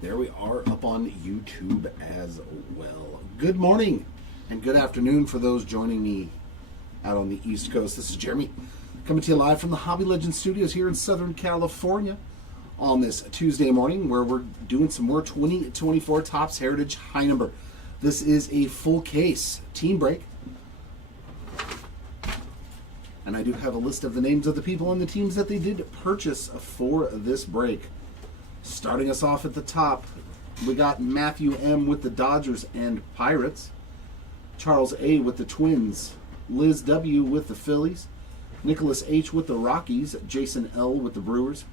There we are up on YouTube as well. Good morning and good afternoon for those joining me out on the East Coast. This is Jeremy coming to you live from the Hobby Legends Studios here in Southern California on this Tuesday morning, where we're doing some more 2024 Topps Heritage High Number. This is a full case team break. And I do have a list of the names of the people and the teams that they did purchase for this break. Starting us off at the top, we got Matthew M. with the Dodgers and Pirates, Charles A. with the Twins, Liz W. with the Phillies, Nicholas H. with the Rockies, Jason L. with the Brewers,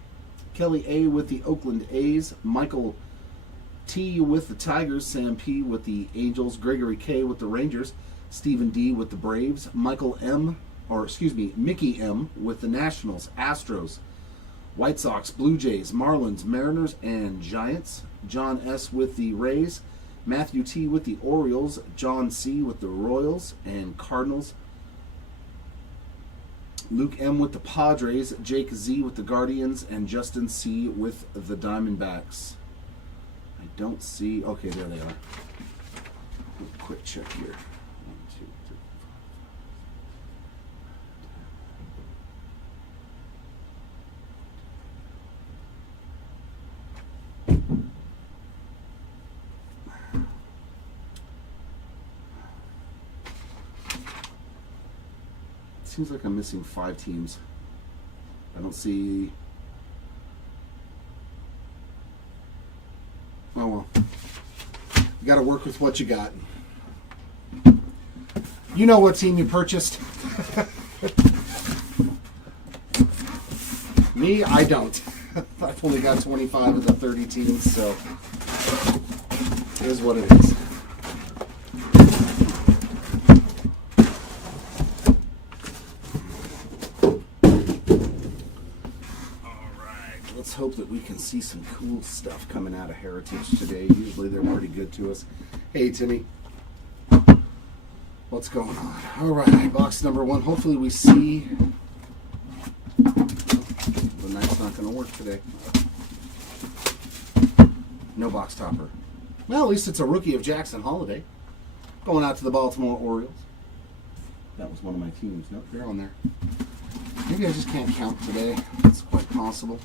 Kelly A. with the Oakland A's, Michael T. with the Tigers, Sam P. with the Angels, Gregory K. with the Rangers, Stephen D. with the Braves, Mickey M. with the Nationals, Astros, White Sox, Blue Jays, Marlins, Mariners, and Giants. John S. with the Rays, Matthew T. with the Orioles, John C. with the Royals and Cardinals, Luke M. with the Padres, Jake Z. with the Guardians, and Justin C. with the Diamondbacks. I don't see... Okay, there they are. Quick check here. 1, 2, 3. Seems like I'm missing 5 teams. I don't see... Oh well. You gotta work with what you got. You know what team you purchased. Me, I don't. I've only got 25 of the 30 teams, so it is what it is. Let's hope that we can see some cool stuff coming out of Heritage today. Usually they're pretty good to us. Hey, Timmy. What's going on? All right, box number 1. Hopefully we see... The knife's not going to work today. No box topper. Well, at least it's a rookie of Jackson Holiday. Going out to the Baltimore Orioles. That was one of my teams. Nope, they're on there. Maybe I just can't count today. It's quite possible.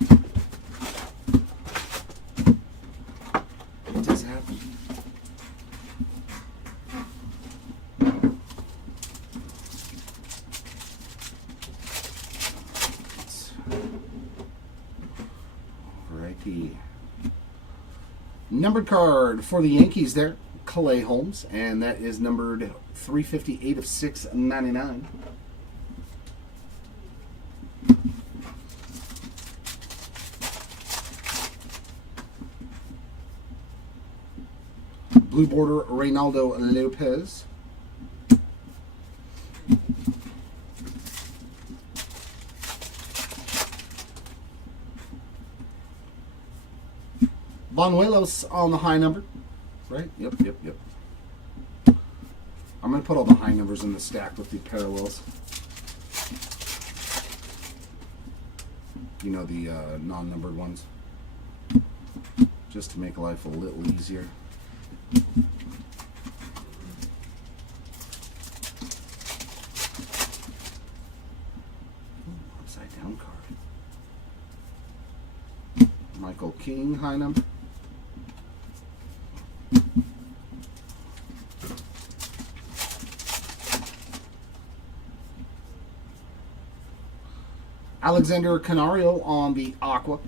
It does happen. Alrighty. Numbered card for the Yankees there, Clay Holmes, and that is numbered 358 of 699. Blue border, Reynaldo Lopez. Banuelos on the high number. Right? Yep. I'm going to put all the high numbers in the stack with the parallels. You know, the non-numbered ones. Just to make life a little easier. Upside down card. Michael King, high number. Alexander Canario on the Aqua.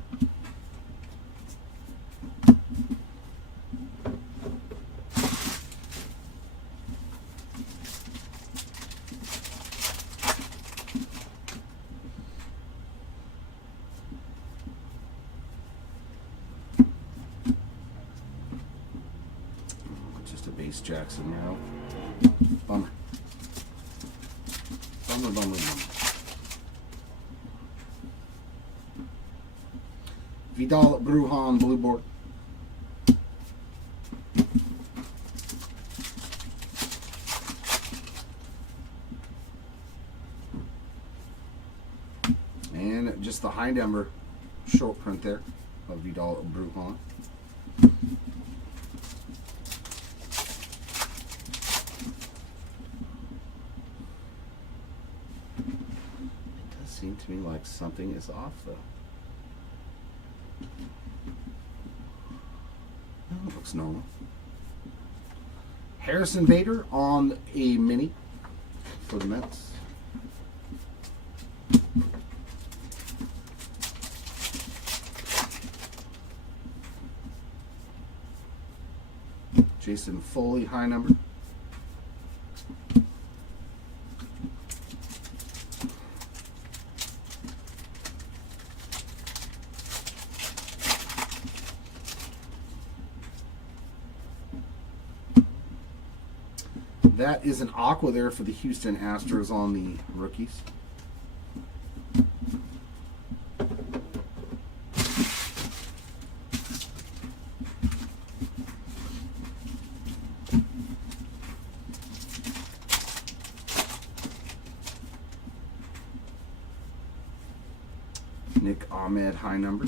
Just a base Jackson now. Bummer. Bummer. Vidal Brujan, blue board. And just the high number short print there of Vidal Brujan. It does seem to me like something is off, though. Oh, it looks normal. Harrison Bader on a mini for the Mets. Jason Foley, high number. That is an aqua there for the Houston Astros on the rookies. Nick Ahmed, high number.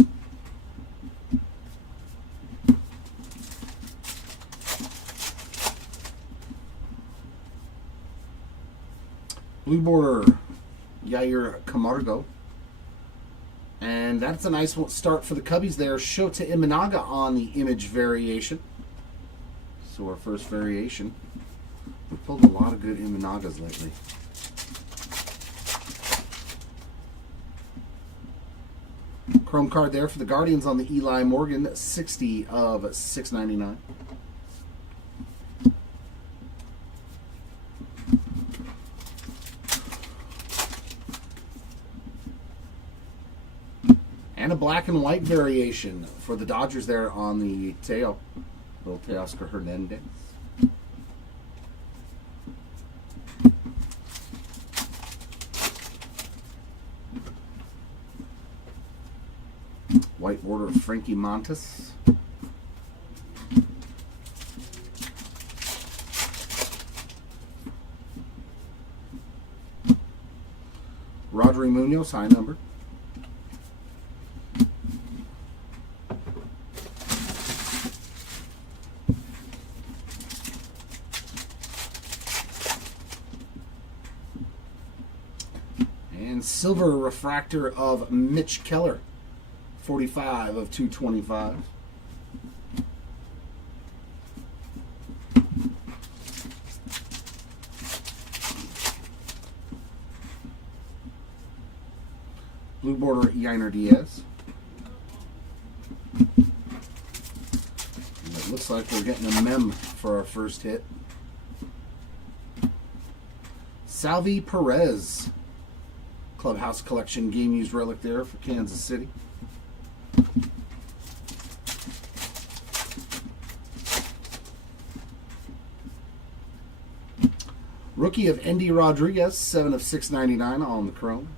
Blue border, Yair Camargo. And that's a nice start for the Cubbies there. Shota Imanaga on the image variation. So our first variation. We've pulled a lot of good Imanagas lately. Chrome card there for the Guardians on the Eli Morgan, 60 of $6.99. And a black and white variation for the Dodgers there on the Teo. Little Teoscar Hernandez. White border of Frankie Montas. Rodri Munoz, high number. And silver refractor of Mitch Keller, 45 of 225. Blue border Yainer Diaz. And it looks like we're getting a mem for our first hit. Salvi Perez. Clubhouse Collection game used relic there for Kansas City. Rookie of Endy Rodriguez, 7 of 6.99 on the chrome.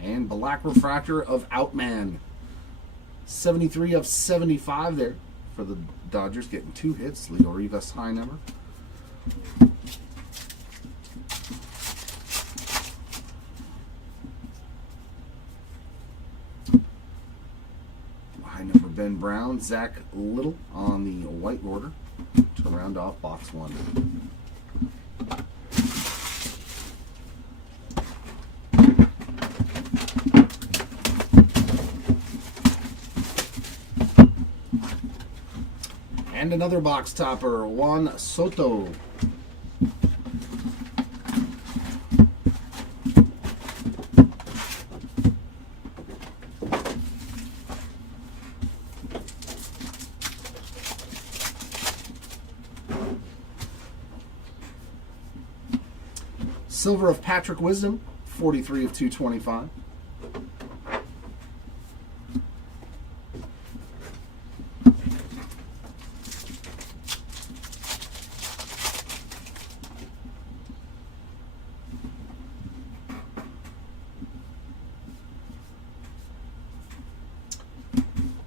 And black refractor of Outman, 73 of 75 there for the Dodgers, getting 2 hits. Leo Rivas, high number. High number Ben Brown, Zach Little on the white border to round off box 1. And another box topper, Juan Soto. Silver of Patrick Wisdom, 43 of 225.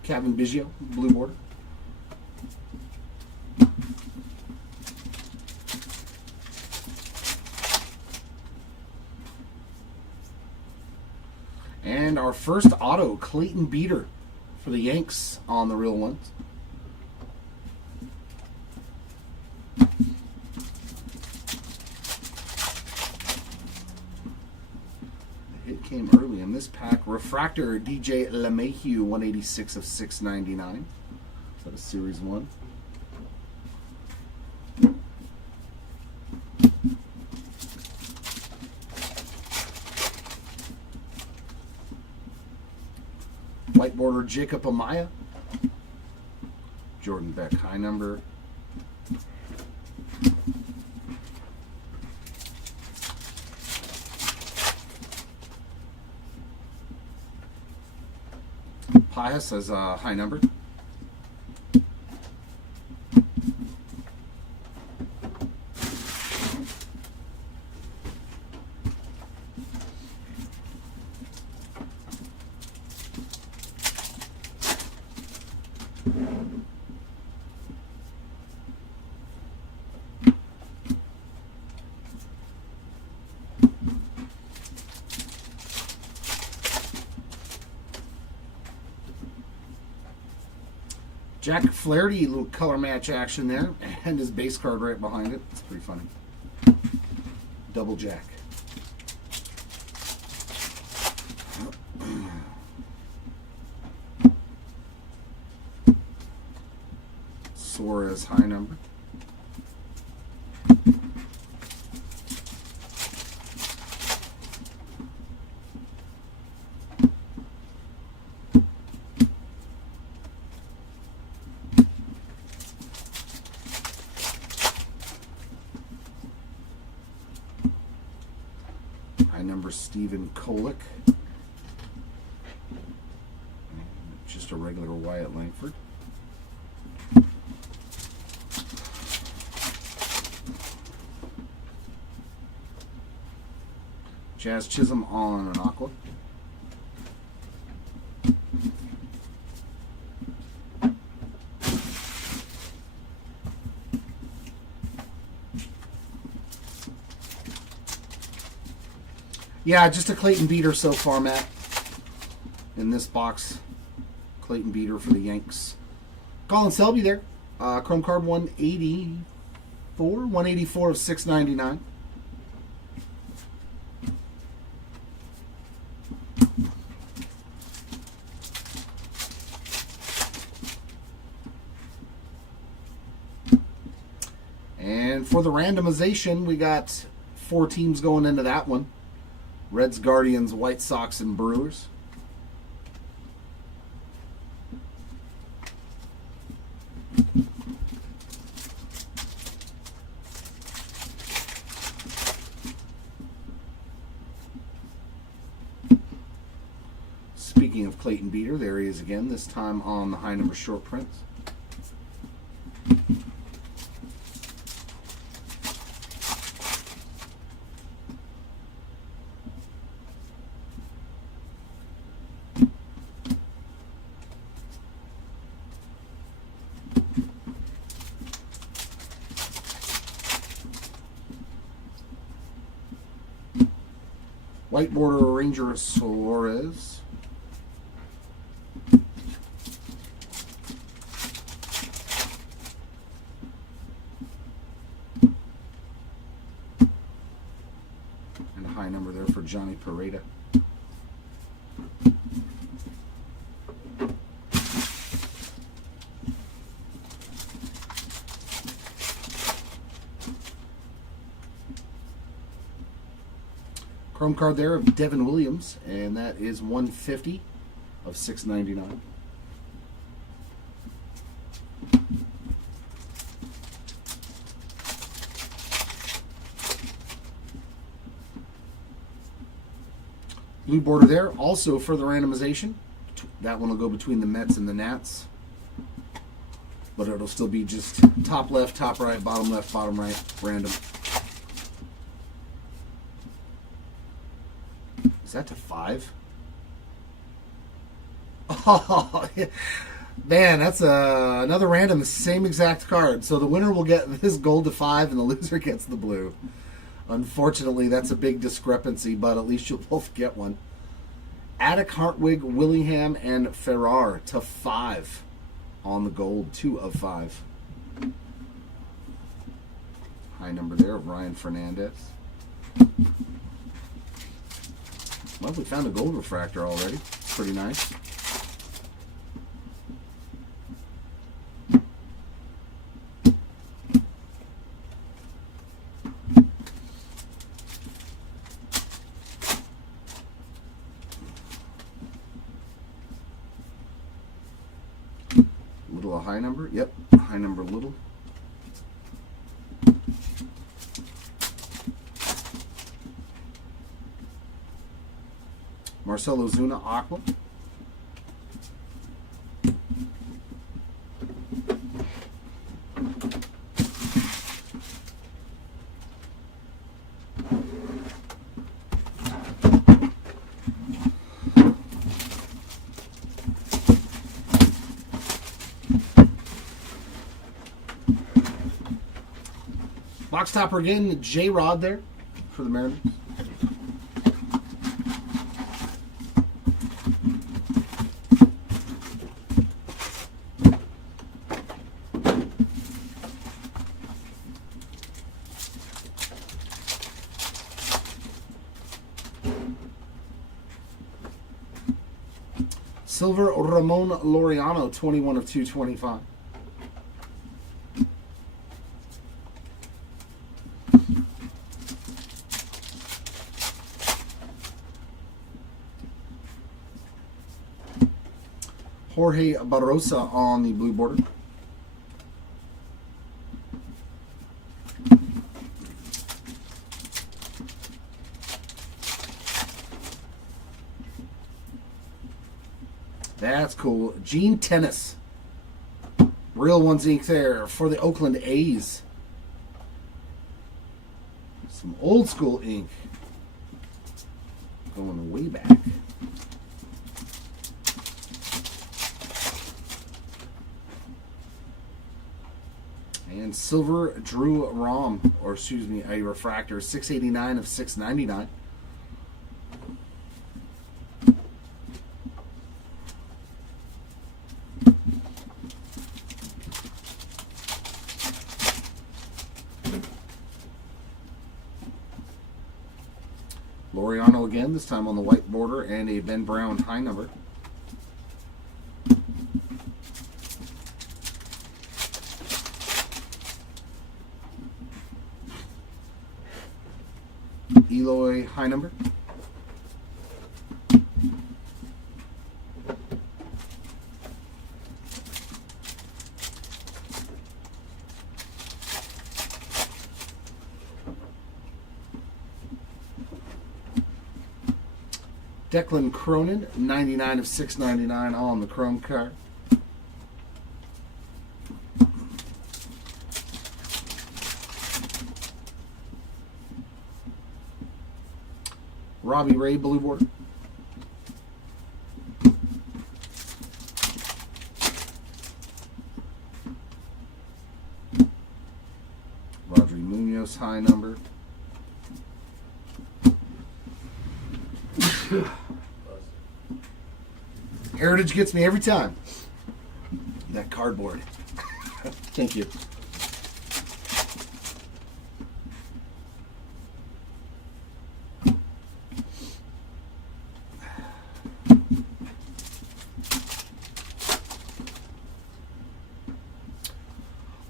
Kevin Biggio, blue border. our first auto, Clayton Beeter for the Yanks on the real ones. It came early in this pack. Refractor, DJ LeMahieu, 186 of 699. Is that a Series 1? White border, Jacob Amaya. Jordan Beck, high number. Pius as a high number. Jack Flaherty, little color match action there, and his base card right behind it. It's pretty funny. Double Jack. Suarez, high number. High number, Stephen Kolick. Just a regular Wyatt Langford. Jazz Chisholm on an aqua. Yeah, just a Clayton Beeter so far, Matt. In this box, Clayton Beeter for the Yanks. Colin Selby there. Chrome card 184 of 699. And for the randomization, we got 4 teams going into that one. Reds, Guardians, White Sox, and Brewers. Speaking of Clayton Beeter, there he is again, this time on the high number short prints. White border, Ranger Suarez. And a high number there for Johnny Pareda. Chrome card there of Devin Williams, and that is 150 of 699. Blue border there, also for the randomization. That one will go between the Mets and the Nats. But it'll still be just top left, top right, bottom left, bottom right, random. Is that to 5? Oh, man, that's another random, the same exact card. So the winner will get this gold to 5, and the loser gets the blue. Unfortunately, that's a big discrepancy, but at least you'll both get one. Attic, Hartwig, Willingham, and Ferrar to 5 on the gold. 2 of 5. High number there of Ryan Fernandez. Well, we found a gold refractor already. Pretty nice. Little a high number? Yep, high number little. Marcelo Zuna, Aqua. Box topper again, J-Rod there for the Mariners. Silver, Ramon Laureano, 21 of 225. Jorge Barrosa on the blue border. That's cool. Gene Tennis. Real Ones ink there for the Oakland A's. Some old school ink. Going way back. And silver Drew Rom, or excuse me, a refractor, 689 of 699. Laureano again, this time on the white border, and a Ben Brown high number. Eloy high number. Declan Cronin, 99 of 699 on the chrome card. Robbie Ray, blue border. Rodri Munoz, high number. Heritage gets me every time. That cardboard. Thank you.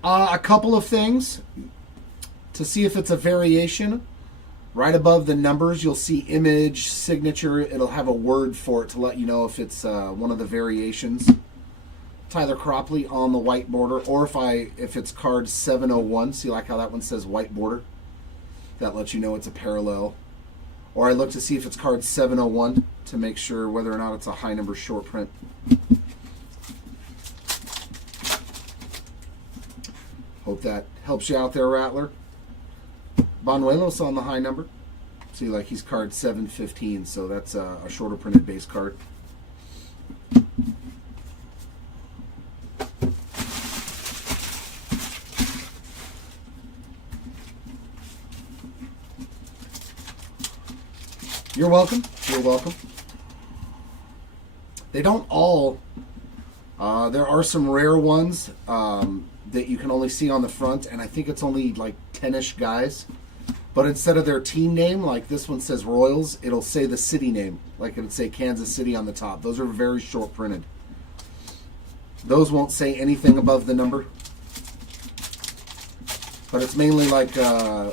A couple of things to see if it's a variation. Right above the numbers, you'll see image, signature. It'll have a word for it to let you know if it's one of the variations. Tyler Cropley on the white border, or if it's card 701. See like how that one says white border? That lets you know it's a parallel. Or I look to see if it's card 701 to make sure whether or not it's a high number short print. Hope that helps you out there, Rattler. Banuelos on the high number. See, like he's card 715, so that's a shorter printed base card. You're welcome. You're welcome. They don't all. There are some rare ones that you can only see on the front, and I think it's only like 10-ish guys. But instead of their team name, like this one says Royals, it'll say the city name. Like it would say Kansas City on the top. Those are very short printed. Those won't say anything above the number. But it's mainly like, I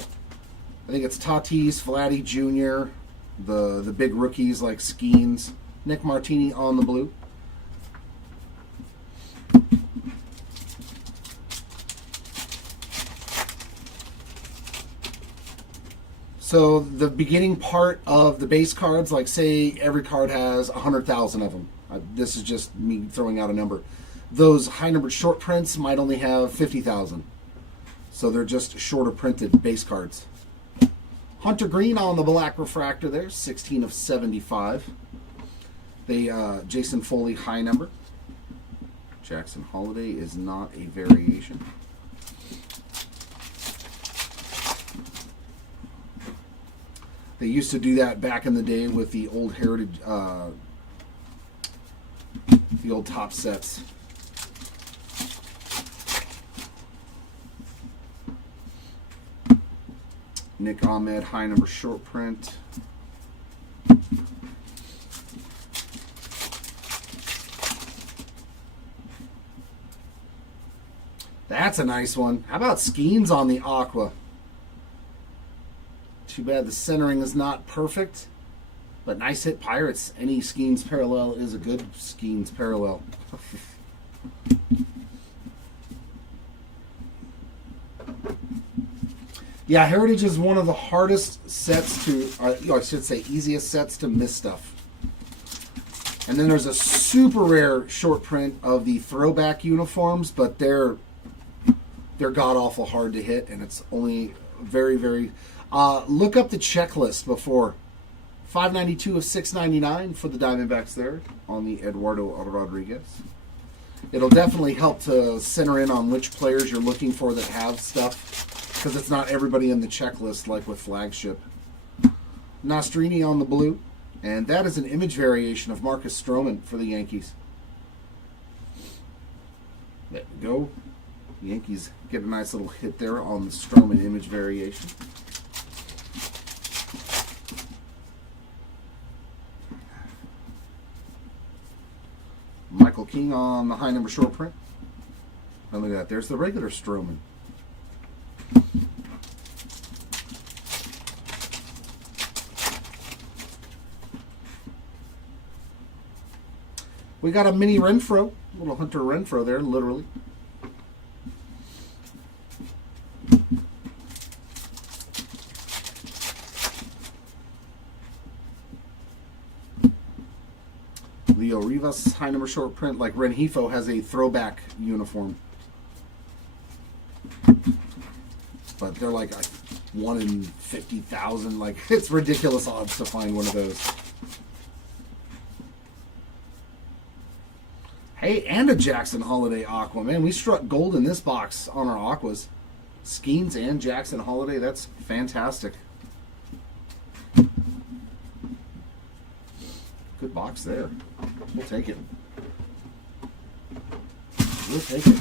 think it's Tatis, Vladdy Jr., the big rookies like Skeens, Nick Martini on the blue. So the beginning part of the base cards, like say every card has 100,000 of them. This is just me throwing out a number. Those high numbered short prints might only have 50,000. So they're just shorter printed base cards. Hunter Green on the black refractor there, 16 of 75. Jason Foley high number. Jackson Holiday is not a variation. They used to do that back in the day with the old Heritage, the old top sets. Nick Ahmed, high number short print. That's a nice one. How about Skeens on the Aqua? Too bad the centering is not perfect, but nice hit, Pirates. Any Skeens parallel is a good Skeens parallel. Yeah, Heritage is one of the hardest sets to, I should say, easiest sets to miss stuff. And then there's a super rare short print of the throwback uniforms, but they're god-awful hard to hit, and it's only very, very... look up the checklist before. 592 of 699 for the Diamondbacks there on the Eduardo Rodriguez. It'll definitely help to center in on which players you're looking for that have stuff, because it's not everybody in the checklist like with Flagship. Nostrini on the blue, and that is an image variation of Marcus Stroman for the Yankees. There we go. The Yankees get a nice little hit there on the Stroman image variation. Michael King on the high number short print. And look at that. There's the regular Stroman. We got a mini Renfro. A little Hunter Renfro there, literally. Leo Rivas, high number short print, like Rengifo has a throwback uniform. But they're like 1 in 50,000. Like, it's ridiculous odds to find one of those. Hey, and a Jackson Holiday Aqua. Man, we struck gold in this box on our Aquas. Skeens and Jackson Holiday. That's fantastic. Good box there. We'll take it. We'll take it.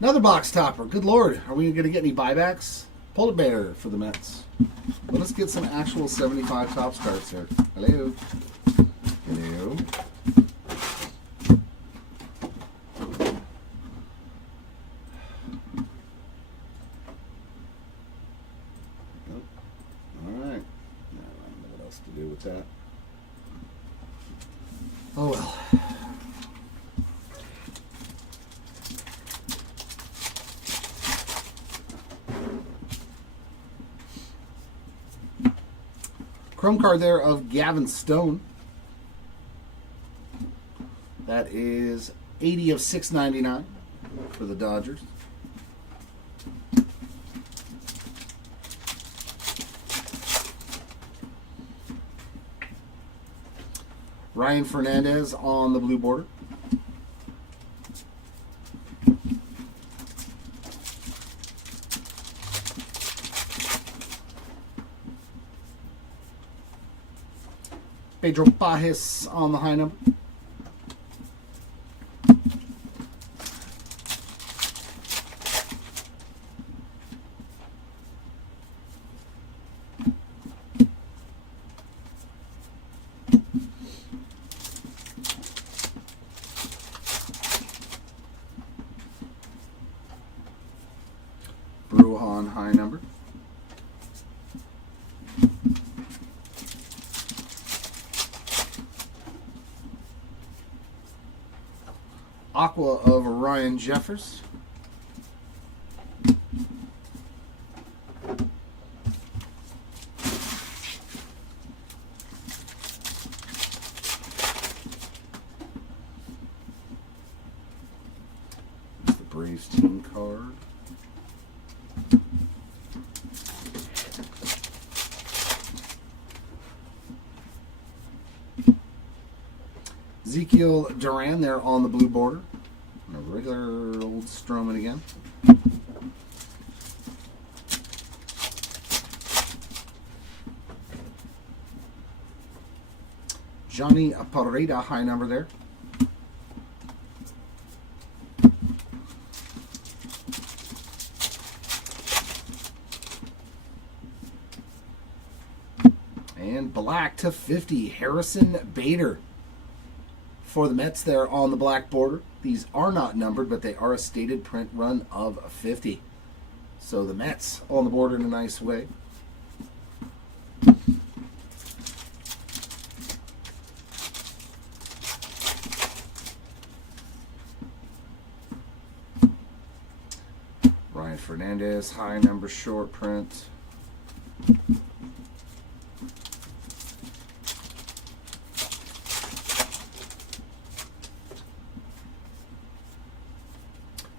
Another box topper. Good Lord. Are we going to get any buybacks? Polar Bear for the Mets. Let us get some actual 75 Topps cards here. Hello. Hello. Nope. All right. I don't know what else to do with that. Oh well. Chrome card there of Gavin Stone. That is 80 of 699 for the Dodgers. Ryan Fernandez on the blue border. Pedro Pajes on the high number. Bruhan high number. Aqua of Ryan Jeffers. That's the Braves team card. Ezekiel Duran there on the blue border. And a regular old Stroman again. Johnny Pareda, high number there. And black to 50, Harrison Bader. For the Mets there on the black border. These are not numbered, but they are a stated print run of 50. So the Mets on the border in a nice way. Ryan Fernandez, high number short print.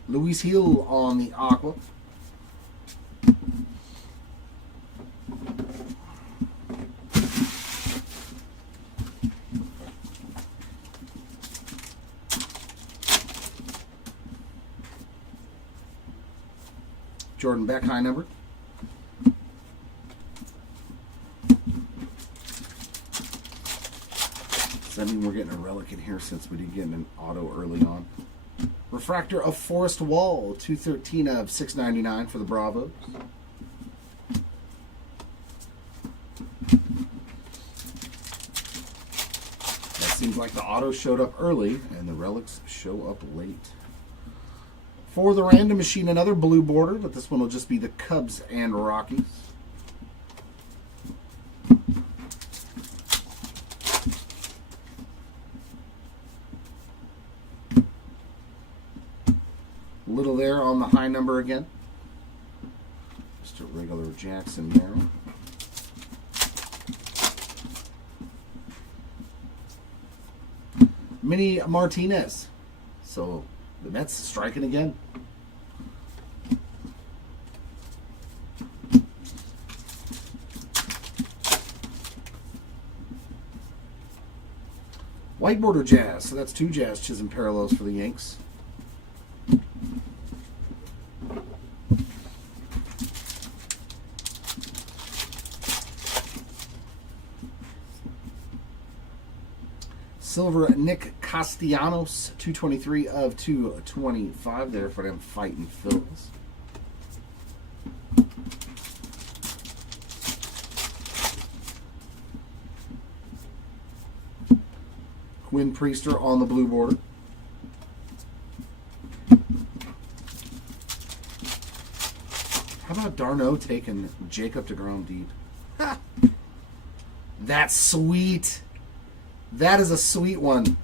Luis Hill on the Aqua. Jordan Beck, high number. Does that mean we're getting a relic in here since we did get an auto early on? Refractor of Forrest Wall, 213 of 699 for the Bravos. That seems like the auto showed up early and the relics show up late. For the random machine, another blue border, but this one will just be the Cubs and Rockies. Little there on the high number again. Just a regular Jackson Merrill. Mini Martinez. So the Mets striking again. White border Jazz. So that's 2 Jazz Chisholm parallels for the Yanks. Silver Nick Castellanos, 223 of 225 there for them fighting Phils. Quinn Priester on the blue border. How about Darno taking Jacob deGrom deep? Ha! That's sweet. That is a sweet one.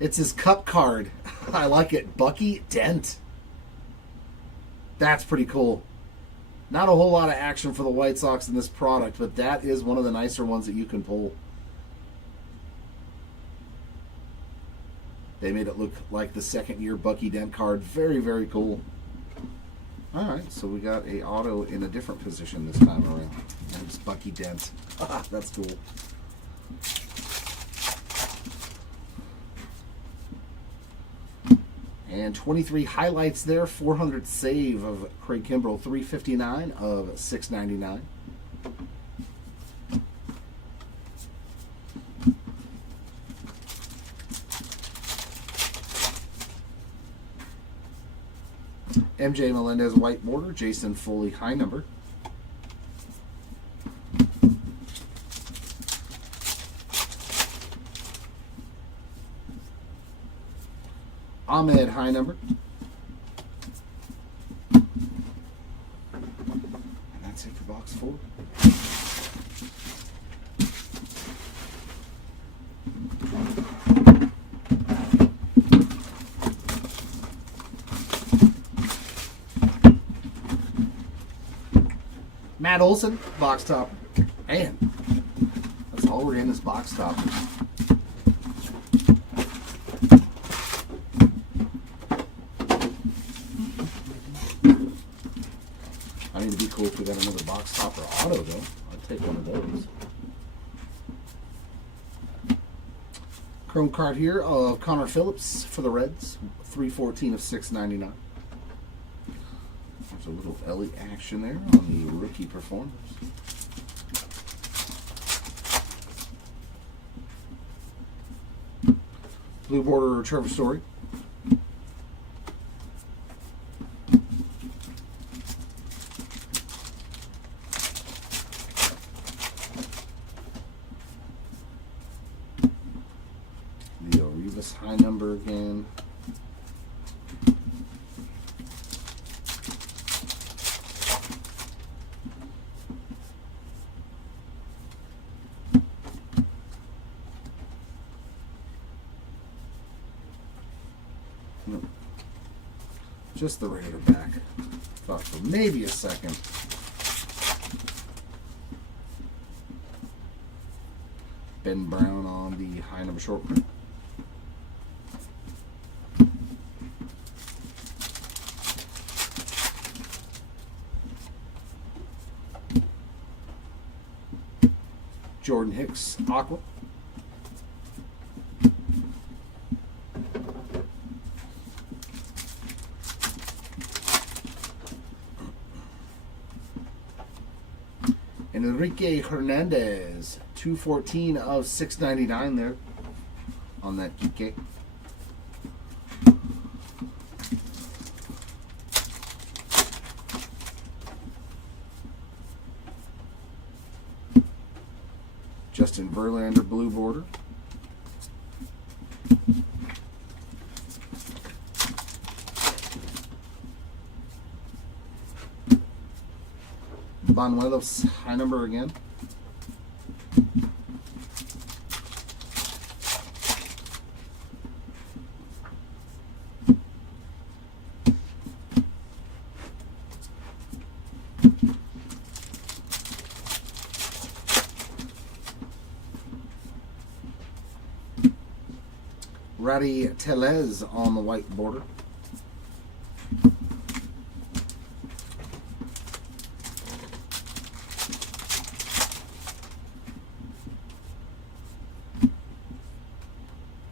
It's his cup card. I like it. Bucky Dent. That's pretty cool. Not a whole lot of action for the White Sox in this product, but that is one of the nicer ones that you can pull. They made it look like the second-year Bucky Dent card. Very, very cool. All right, so we got a auto in a different position this time around. That's Bucky Dent. That's cool. And 23 highlights there, 400 save of Craig Kimbrell, 359 of 699. MJ Melendez white border, Jason Foley high number. Ahmed high number. And that's it for box 4. Matt Olson, box top. Man, that's all we're in this box top. I mean, it'd be cool if we got another box topper auto, though. I'd take one of those. Chrome card here of Connor Phillips for the Reds, 314 of 699. There's a little Ellie action there on the rookie performers. Blue border Trevor Story. Leo Rivas high number again. Just the Raider back. Thought for maybe a second. Ben Brown on the high number short print. Jordan Hicks aqua. Enrique Hernandez, 214 of 699 there on that Kike. Justin Verlander blue border. Banuelos high number again. Rowdy Tellez on the white border.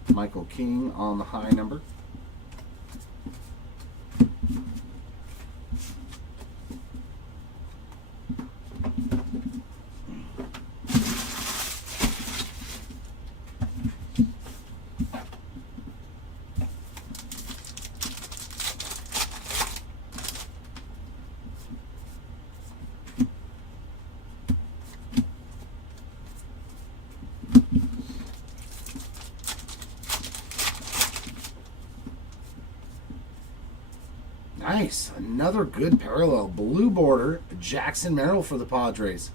Michael King on the high number. Nice. Another good parallel. Blue border, Jackson Merrill for the Padres.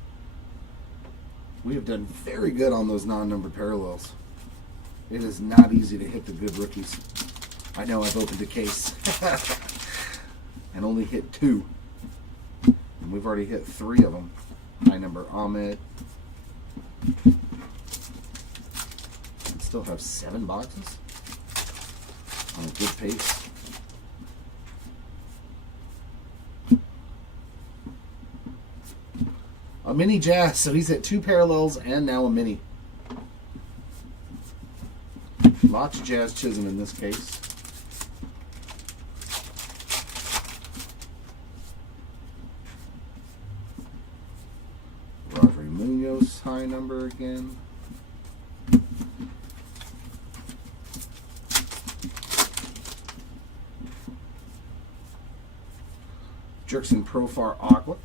We have done very good on those non-numbered parallels. It is not easy to hit the good rookies. I know I've opened a case and only hit 2. And we've already hit 3 of them. High number Ahmed. And still have 7 boxes on a good pace. A mini Jazz, so he's at 2 parallels and now a mini. Lots of Jazz Chisholm in this case. number again. Jerkson Profar Aqua.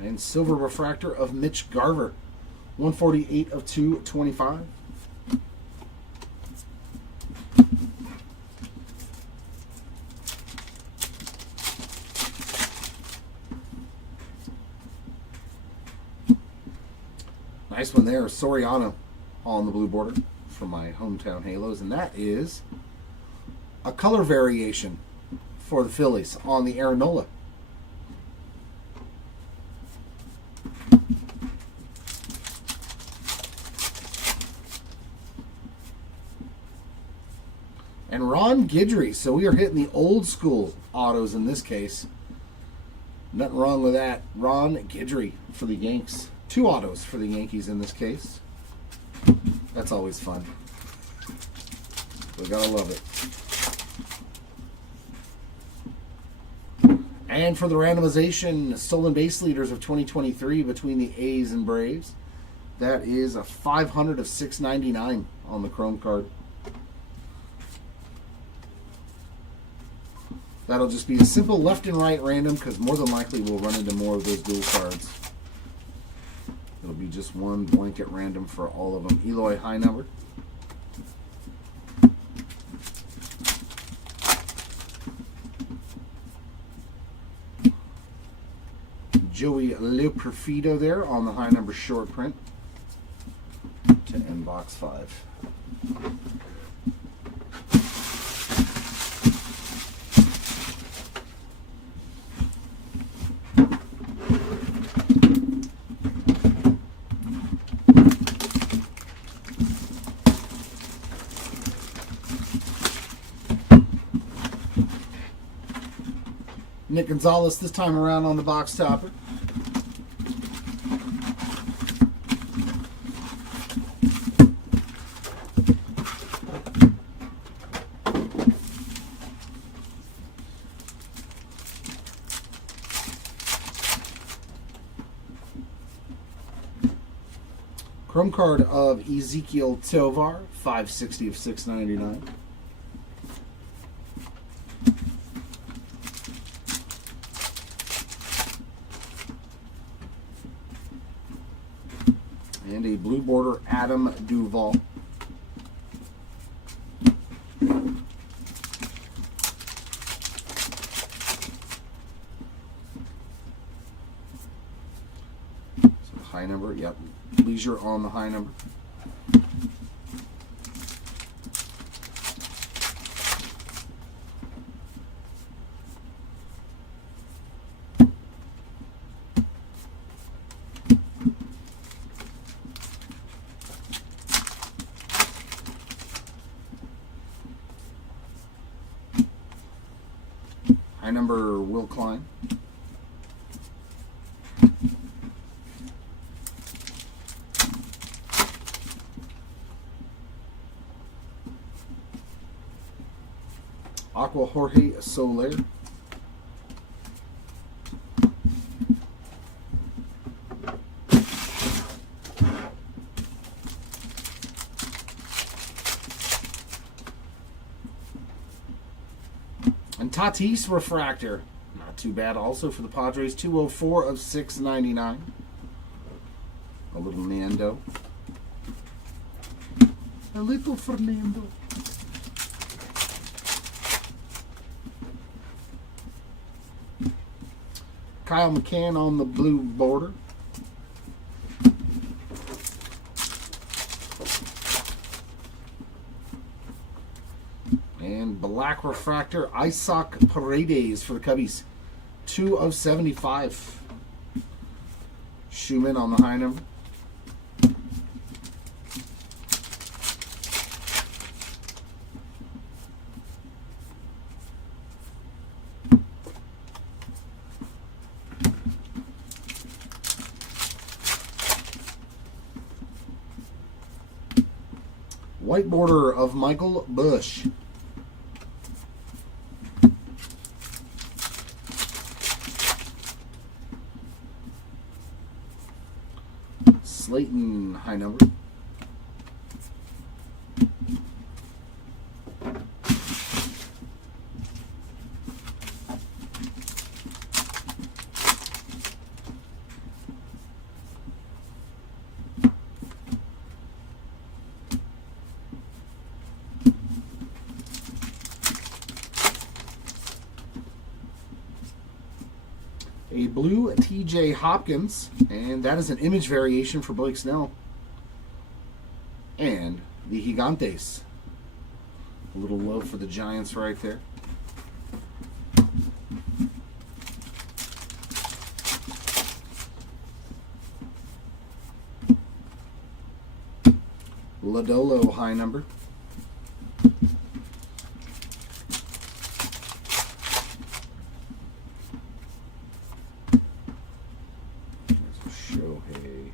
And silver refractor of Mitch Garver. 148 of 225. Nice one there. Soriano on the blue border from my hometown Halos. And that is a color variation for the Phillies on the Aaron Nola. And Ron Guidry. So we are hitting the old school autos in this case. Nothing wrong with that. Ron Guidry for the Yanks. 2 autos for the Yankees in this case. That's always fun. We gotta love it. And for the randomization, stolen base leaders of 2023 between the A's and Braves. That is a 500 of 699 on the Chrome card. That'll just be a simple left and right random because more than likely we'll run into more of those dual cards. It'll be just one blanket random for all of them. Eloy high number. Joey Leoperfido there on the high number short print to end box 5. Nick Gonzalez this time around on the box topper. Chrome card of Ezekiel Tovar, 560 of 699. And a blue border Adam Duvall. So high number, yep. Leisure on the high number. High number Will Klein. Aqua Jorge Soler. And Tatis Refractor. Not too bad also for the Padres. 204 of 699. A little Nando. A little Fernando. Kyle McCann on the blue border. And black refractor, Isaac Paredes for the Cubbies. 2 of 75. Schumann on the high number. White border of Michael Bush. Slayton, high number. A blue TJ Hopkins, and that is an image variation for Blake Snell. And the Gigantes. A little love for the Giants right there. Lodolo, high number. Shohei.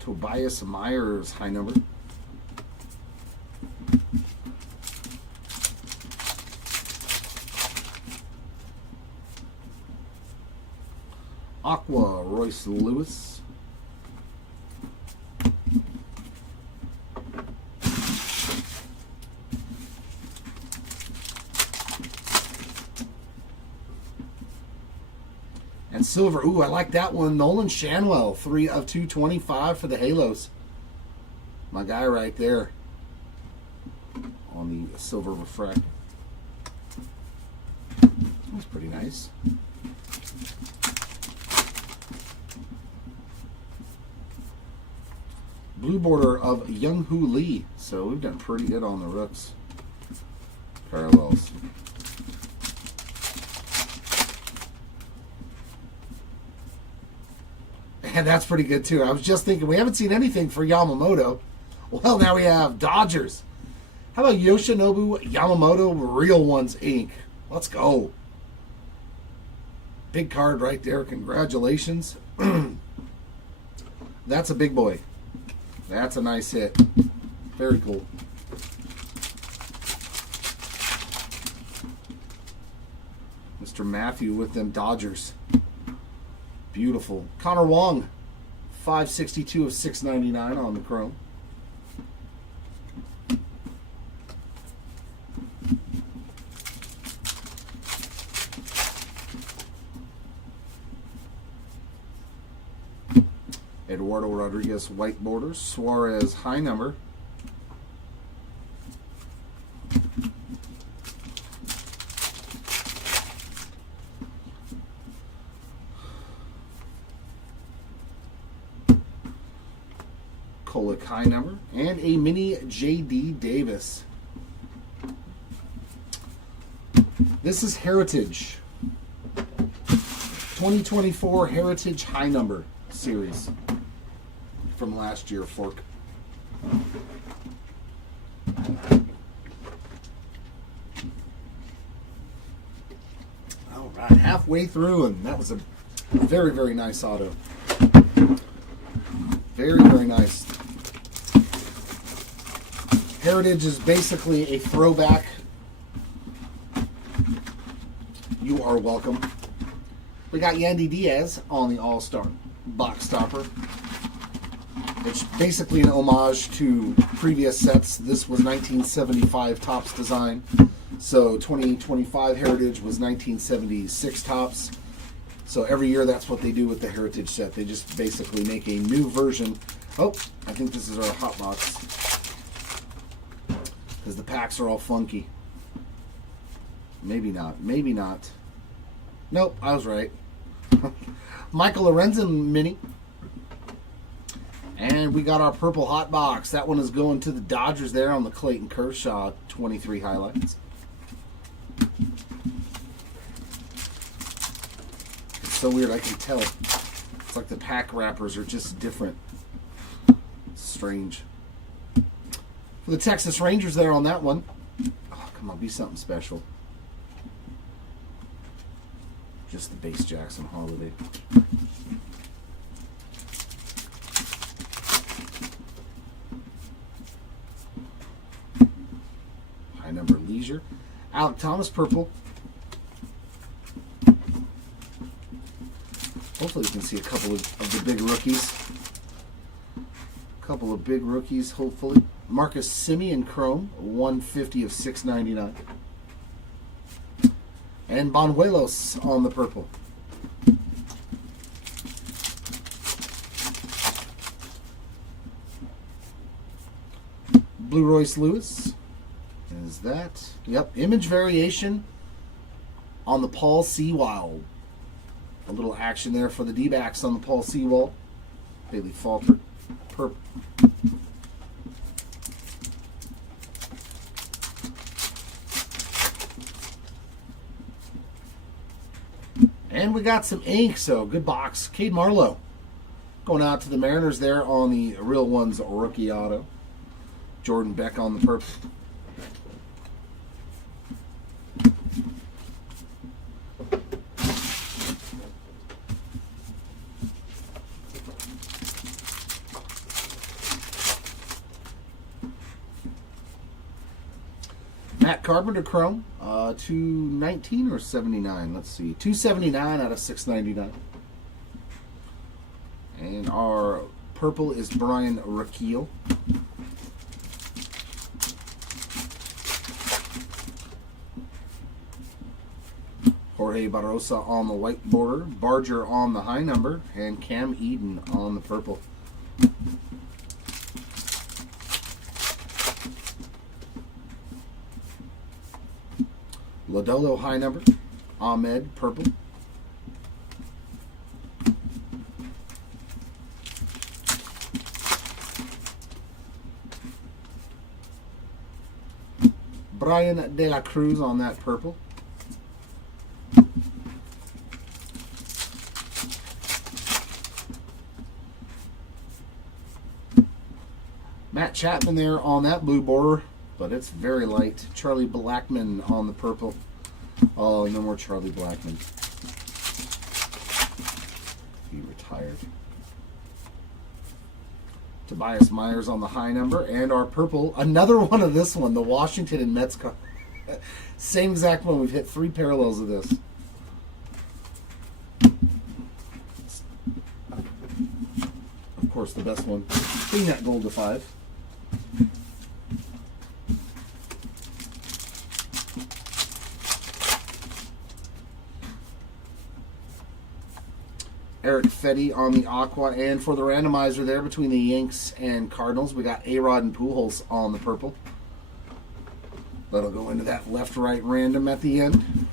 Tobias Myers, high number. Aqua, Royce Lewis. And silver, ooh, I like that one. Nolan Shanwell, 3 of 225 for the Halos. My guy right there on the silver refract. That's pretty nice. Blue border of Young-Hoo Lee. So we've done pretty good on the rooks. Parallels. And that's pretty good too. I was just thinking, we haven't seen anything for Yamamoto. Well, now we have Dodgers. How about Yoshinobu Yamamoto Real Ones Inc.? Let's go. Big card right there. Congratulations. That's a big boy. That's a nice hit. Very cool. Mr. Matthew with them Dodgers. Beautiful. Connor Wong, 562 of 699 on the chrome. Eduardo Rodriguez, white border. Suarez, high number. Kolek, high number. And a mini J.D. Davis. This is Heritage. 2024 Heritage high number series from last year, Fork. All right, halfway through, and that was a very, very nice auto. Very, very nice. Heritage is basically a throwback. You are welcome. We got Yandy Diaz on the All-Star box stopper. It's basically an homage to previous sets. This was 1975 Topps design. So 2025 Heritage was 1976 Topps. So every year that's what they do with the Heritage set. They just basically make a new version. Oh, I think this is our hot box. Because the packs are all funky. Maybe not. Maybe not. Nope, I was right. Michael Lorenzen mini. And we got our purple hot box. That one is going to the Dodgers there on the Clayton Kershaw 23 highlights. It's so weird, I can tell. It's like the pack wrappers are just different. It's strange. For the Texas Rangers there on that one. Oh, come on, be something special. Just the base Jackson Holiday. High number Leisure. Alec Thomas, purple. Hopefully we can see a couple of the big rookies. A couple of big rookies, hopefully. Marcus Simeon, chrome, 150 of 699. And Bonuelos on the purple. Blue Royce Lewis. Is that? Yep. Image variation on the Paul Sewald. A little action there for the D-backs on the Paul Sewald. Bailey Falter. Purple. And we got some ink, so good box. Cade Marlowe going out to the Mariners there on the Real Ones rookie auto. Jordan Beck on the purple. Matt Carpenter chrome, 219 or 79. Let's see, 279 out of 699. And our purple is Brian Raquel. Jorge Barrosa on the white border, Barger on the high number, and Cam Eden on the purple. Lodolo high number, Ahmed purple. Brian De La Cruz on that purple. Matt Chapman there on that blue border, but it's very light. Charlie Blackmon on the purple. Oh, no more Charlie Blackmon. He retired. Tobias Myers on the high number, and our purple, another one of this one, the Washington and Mets card. Same exact one. We've hit 3 parallels of this. Of course, the best one being that gold to 5. Eric Fetty on the aqua, and for the randomizer there between the Yanks and Cardinals, we got A-Rod and Pujols on the purple. That'll go into that left-right random at the end.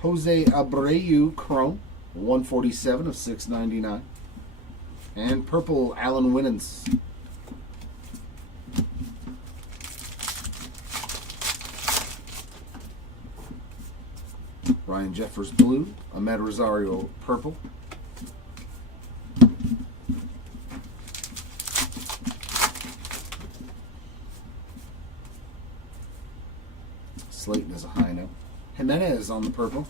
Jose Abreu chrome, 147 of 699, and purple Alan Winans. Ryan Jeffers blue, Ahmed Rosario purple. Slayton is a high note. Jimenez on the purple.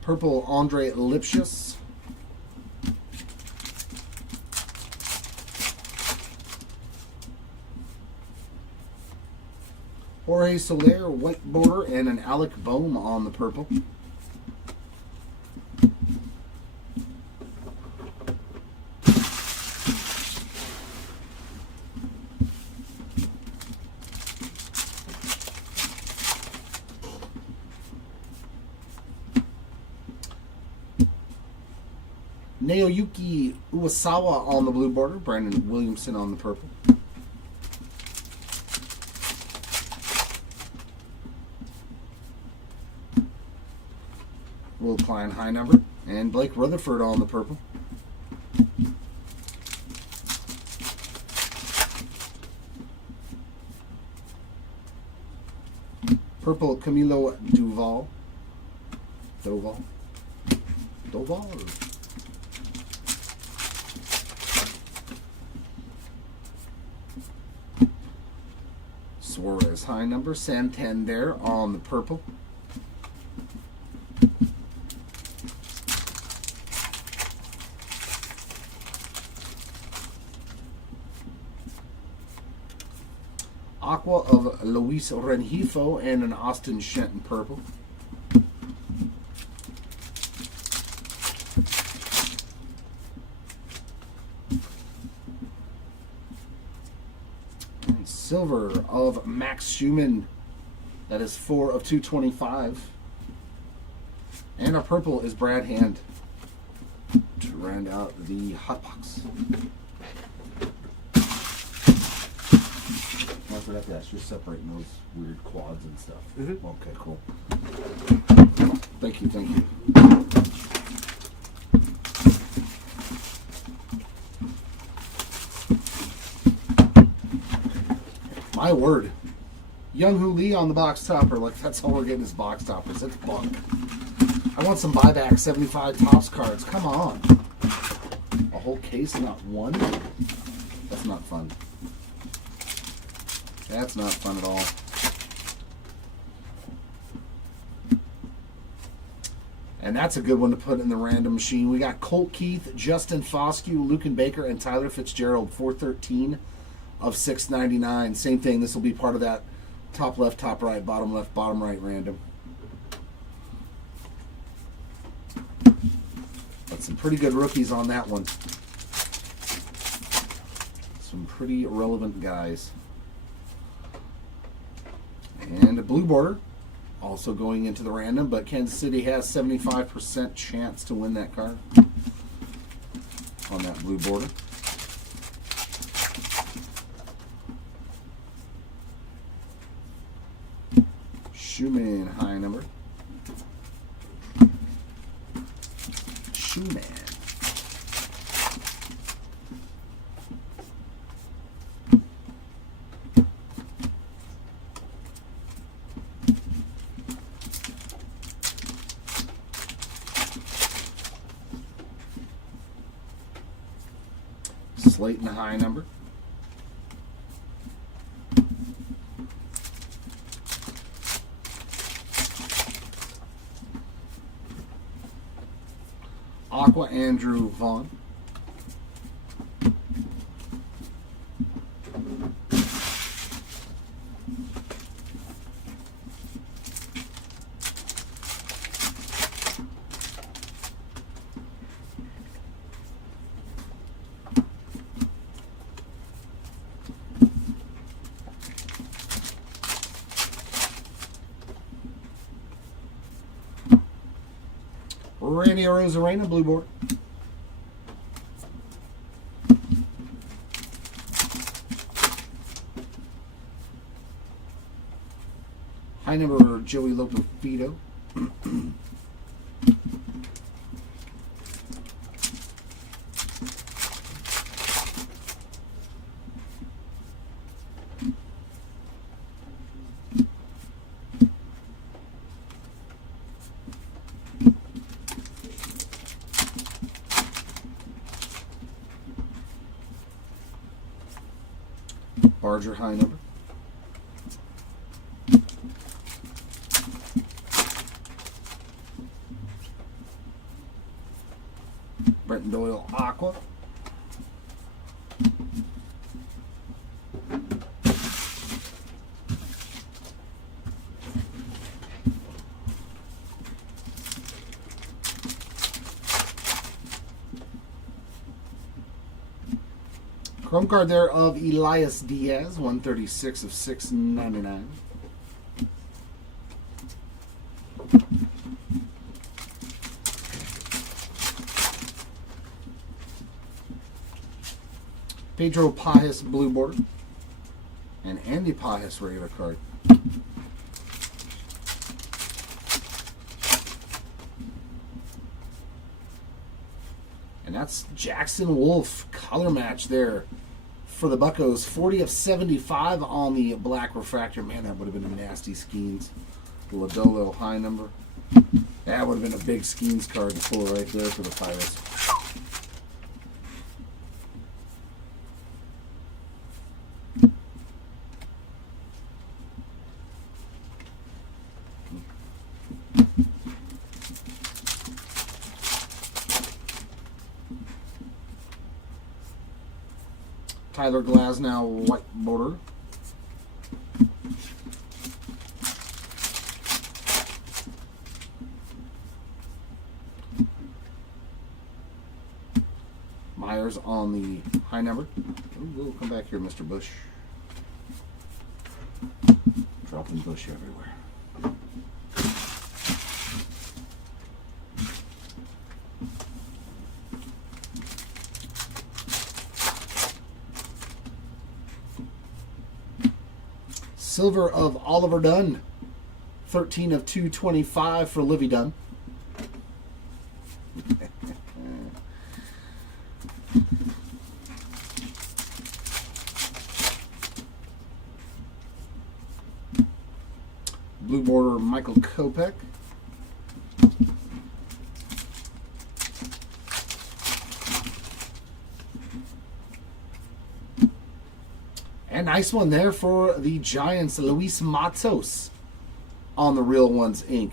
Purple Andre Lipschitz. Jorge Soler, white border, and an Alec Bohm on the purple. Naoyuki Uwasawa on the blue border, Brandon Williamson on the purple. Will Klein high number, and Blake Rutherford on the purple. Purple Camilo Doval. Or Suarez high number. Santander on the purple. Aqua of Luis Rengifo and an Austin Shenton purple. And silver of Max Schumann. That is 4 of 225. And our purple is Brad Hand to round out the hot box. I forgot to ask you, separating those weird quads and stuff. Mm-hmm. Okay, cool. Thank you, thank you. My word. Young Hoo Lee on the box topper. Like, that's all we're getting is box toppers. It's bunk. I want some buyback 75 tops cards. Come on. A whole case, not one? That's not fun. That's not fun at all. And that's a good one to put in the random machine. We got Colt Keith, Justin Foscue, Lucan Baker, and Tyler Fitzgerald, 413 of 699. Same thing. This will be part of that top left, top right, bottom left, bottom right random. But some pretty good rookies on that one. Some pretty relevant guys. And a blue border, also going into the random, but Kansas City has 75% chance to win that card on that blue border. Schumann high number. Schumann. Slayton high number. Aqua Andrew Vaughn. Randy Arozarena, blue board. High number Joey Lopofito. Barger high number. Brenton Doyle Aqua. Chrome card there of Elias Diaz, 136 of 699. Pedro Pajes blue border. And Andy Pajes regular card. And that's Jackson Wolf color match there for the Buccos. 40 of 75 on the black refractor. Man, that would have been a nasty Skeens. Lodolo high number. That would have been a big Skeens card to pull right there for the Pirates. Tyler Glasnow white border. Myers on the high number. Ooh, we'll come back here, Mr. Bush. Dropping Bush everywhere. Silver of Oliver Dunn. 13 of 225 for Livy Dunn. Blue border, Michael Kopech. And nice one there for the Giants, Luis Matos on the Real Ones Inc.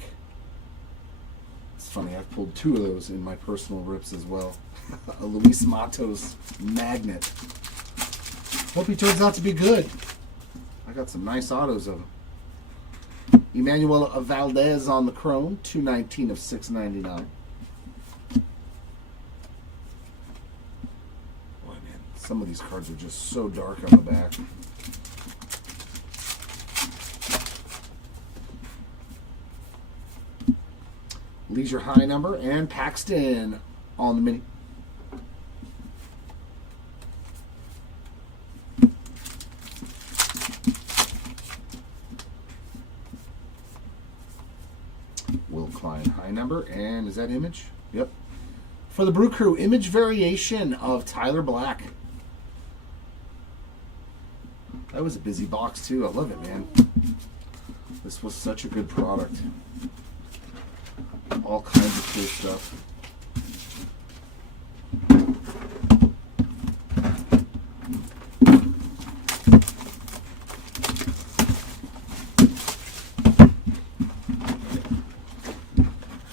It's funny, I've pulled 2 of those in my personal rips as well. A Luis Matos magnet. Hope he turns out to be good. I got some nice autos of him. Emmanuel Valdez on the chrome, 219 of 699. Boy, man, some of these cards are just so dark on the back. Leisure high number and Paxton on the mini. Will Klein high number, and is that image? Yep. For the Brew Crew, image variation of Tyler Black. That was a busy box too. I love it, man. This was such a good product. All kinds of cool stuff.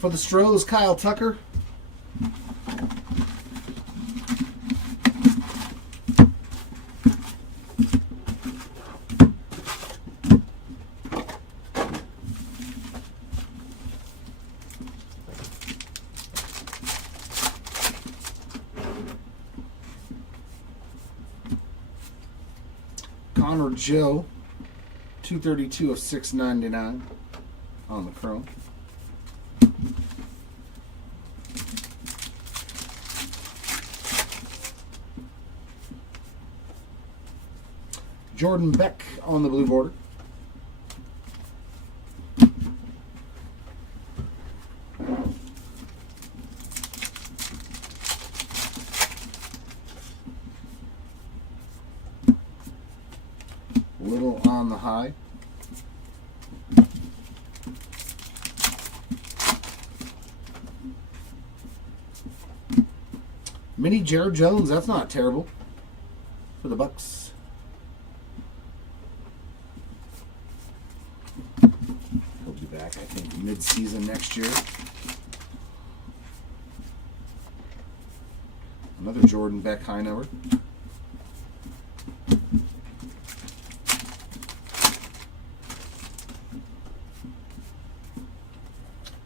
For the Stros, Kyle Tucker. Connor Joe, 232 of 699 on the chrome. Jordan Beck on the blue border. Little on the high. Mini Jared Jones, that's not terrible for the Bucks. He'll be back, I think, mid-season next year. Another Jordan Beck high number.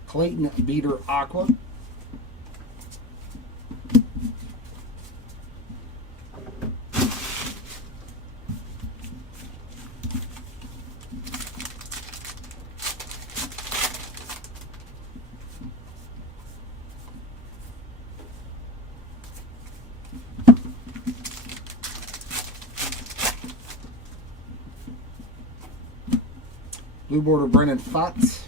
Clayton Beater Aqua. Blue border Brennan Fott.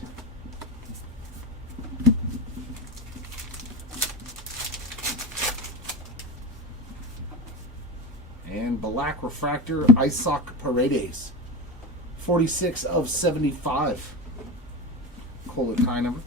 And Black Refractor Isaac Paredes. 46 of 75. Call it high number.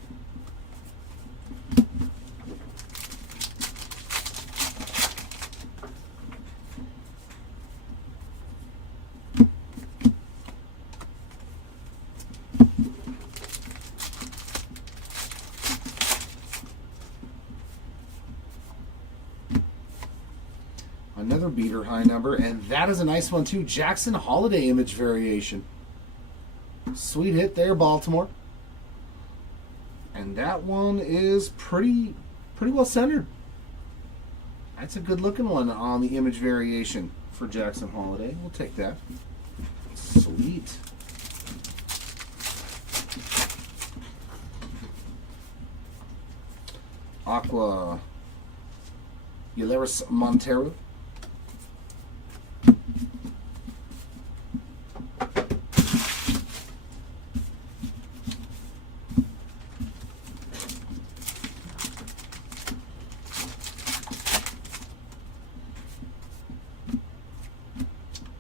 Another beater high number, and that is a nice one too. Jackson Holiday image variation. Sweet hit there, Baltimore. And that one is pretty well centered. That's a good looking one on the image variation for Jackson Holiday. We'll take that. Sweet. Aqua Yeleris Montero.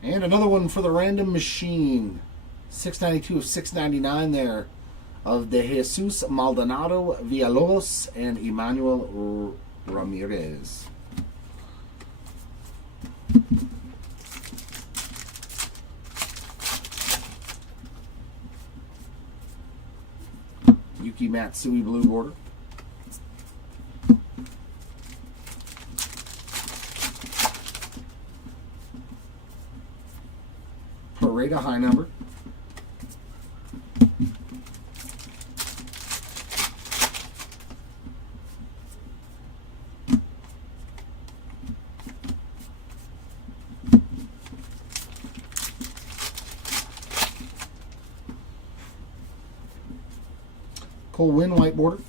And another one for the random machine. 692 of 699 there of De Jesus Maldonado Villalobos and Emmanuel Ramirez. Yuki Matsui blue border. Pareda high number. Cole Winn white border.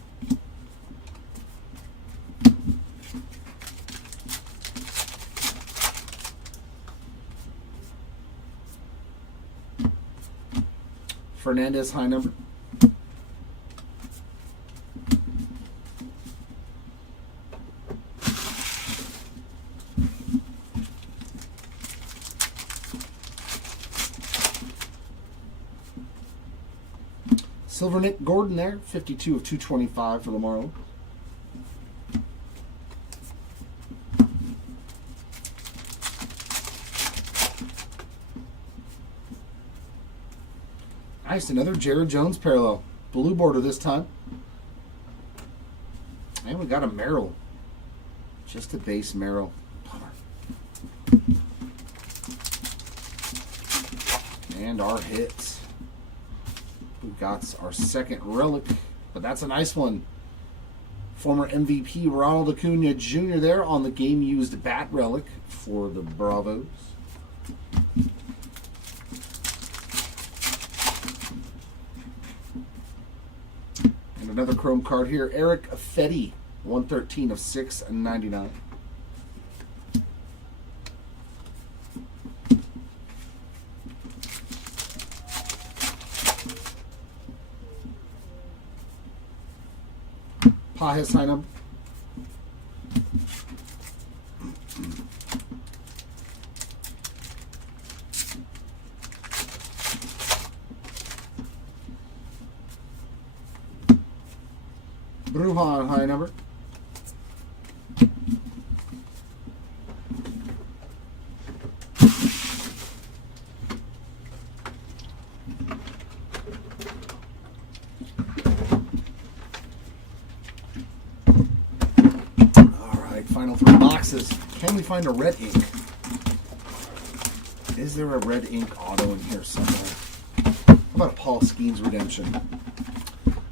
Fernandez high number. Silver Nick Gordon there, 52 of 225 for the Marlins. Nice, another Jared Jones parallel. Blue border this time. And we got a Merrill. Just a base Merrill. And our hit. We've got our second relic, but that's a nice one. Former MVP Ronald Acuna Jr. there on the game-used bat relic for the Bravos. And another chrome card here. Eric Fetty, 113 of 699. Pajes sign up. Brujan high number. Final three boxes. Can we find a red ink? Is there a red ink auto in here somewhere? How about a Paul Skeens redemption?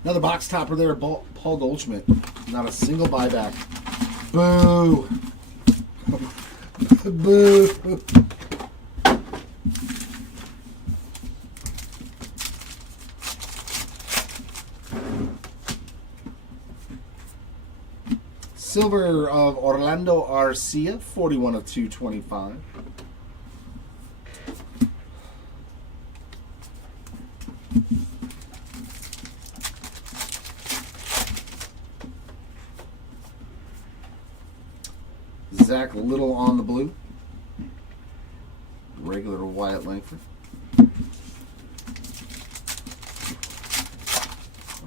Another box topper there, Paul Goldschmidt. Not a single buyback. Boo! Boo! Silver of Orlando Arcia, 41 of 225. Zach Little on the blue. Regular Wyatt Langford.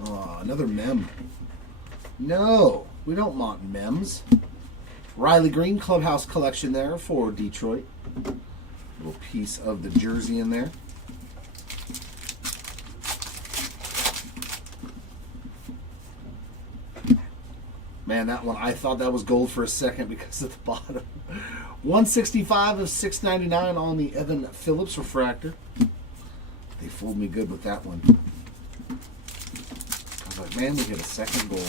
Oh, another mem. No, we don't want mems. Riley Green Clubhouse collection there for Detroit. Little piece of the jersey in there. Man, that one, I thought that was gold for a second because of the bottom. 165 of 699 on the Evan Phillips refractor. They fooled me good with that one. I was like, man, we hit a second goal.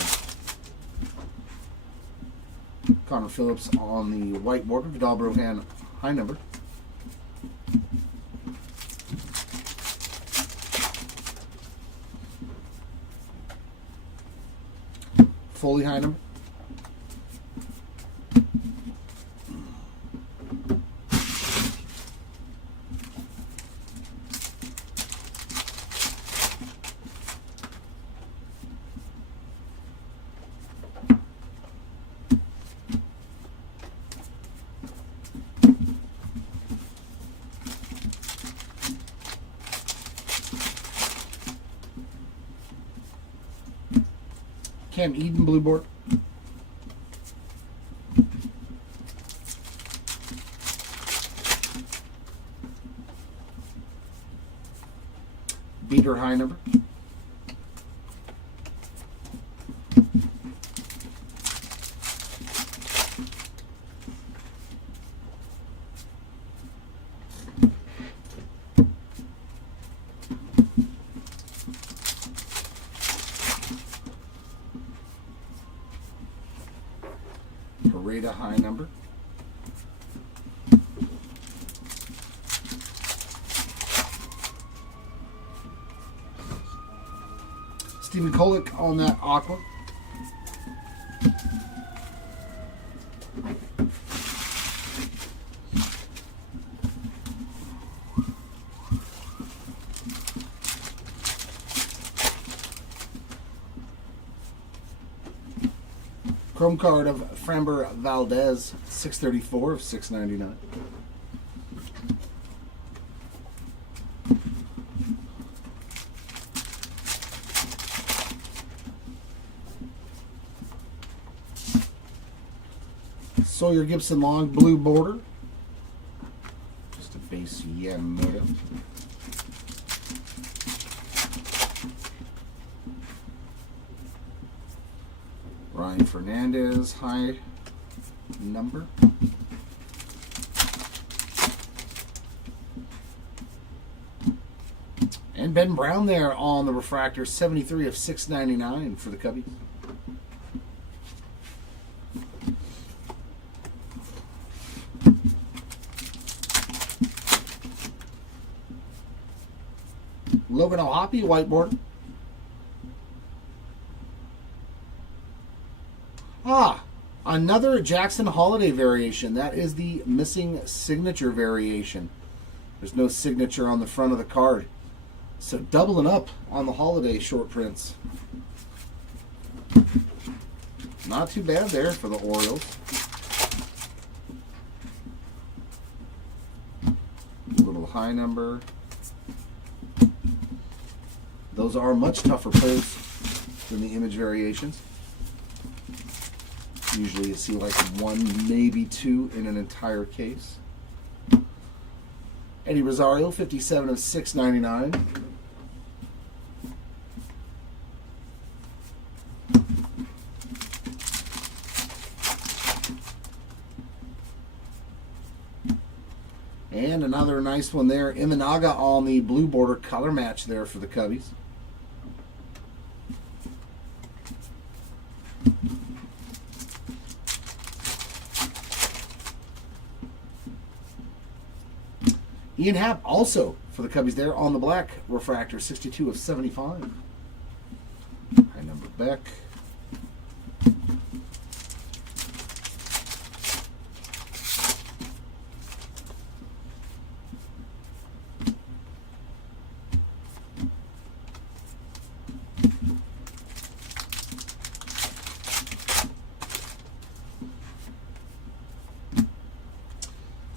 Connor Phillips on the white border. Vidal Brohan high number. Foley high number. Cam Eden blue board. Beater high number. Pareda high number. Stephen Kolek on that aqua. Chrome card of Framber Valdez, 634 of 699. Sawyer Gibson long blue border. Just a base Yamamoto. Ryan Fernandez high number. And Ben Brown there on the refractor, 73 of 699 for the Cubbies. Logan O'Hoppe, whiteboard. Another Jackson Holiday variation. That is the missing signature variation. There's no signature on the front of the card. So doubling up on the Holiday short prints. Not too bad there for the Orioles. A little high number. Those are much tougher pulls than the image variations. Usually you see like one, maybe two in an entire case. Eddie Rosario, 57 of 699. And another nice one there. Imanaga on the blue border, color match there for the Cubbies. Ian Happ also for the Cubbies there on the black refractor, 62 of 75. High number Beck.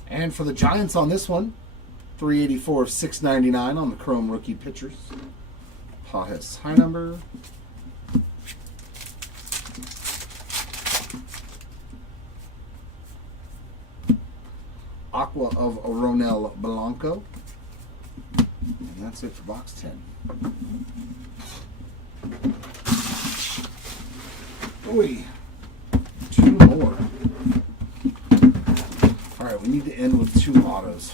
And for the Giants on this one, 384 of 699 on the Chrome rookie pitchers. Pajes high number. Aqua of Ronel Blanco. And that's it for box 10. Oy, two more. All right, right, we need to end with 2 autos.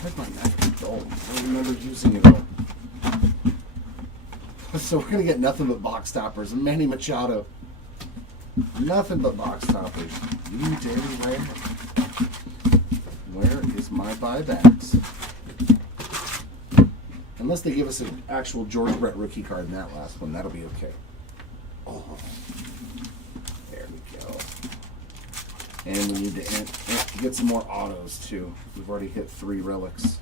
Where's my knife? Oh, I don't remember using it all. So we're going to get nothing but box toppers. Manny Machado. Nothing but box toppers. You dairy rat. Where is my buybacks? Unless they give us an actual George Brett rookie card in that last one, that'll be okay. Oh, there we go. And we need to get some more autos too. We've already hit 3 relics.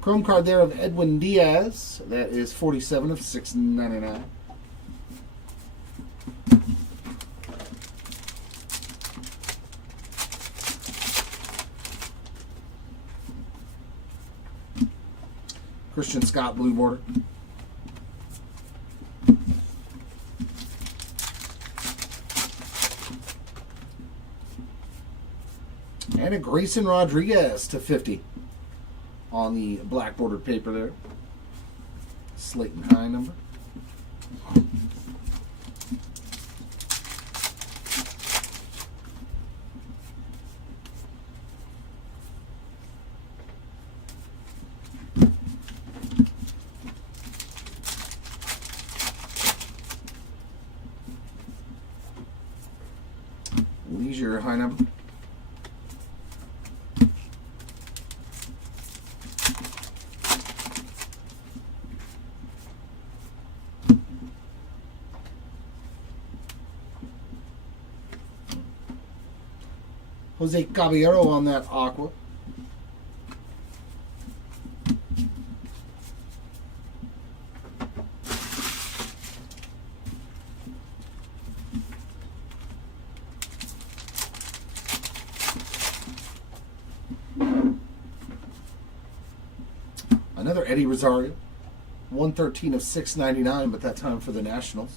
Chrome card there of Edwin Diaz. That is 47 of 699. Christian Scott, blue border. And a Grayson Rodriguez to 50 on the black bordered paper there. Slayton High number. Leisure high number. Jose Caballero on that aqua. Another Eddie Rosario. 113 of 699, but that time for the Nationals.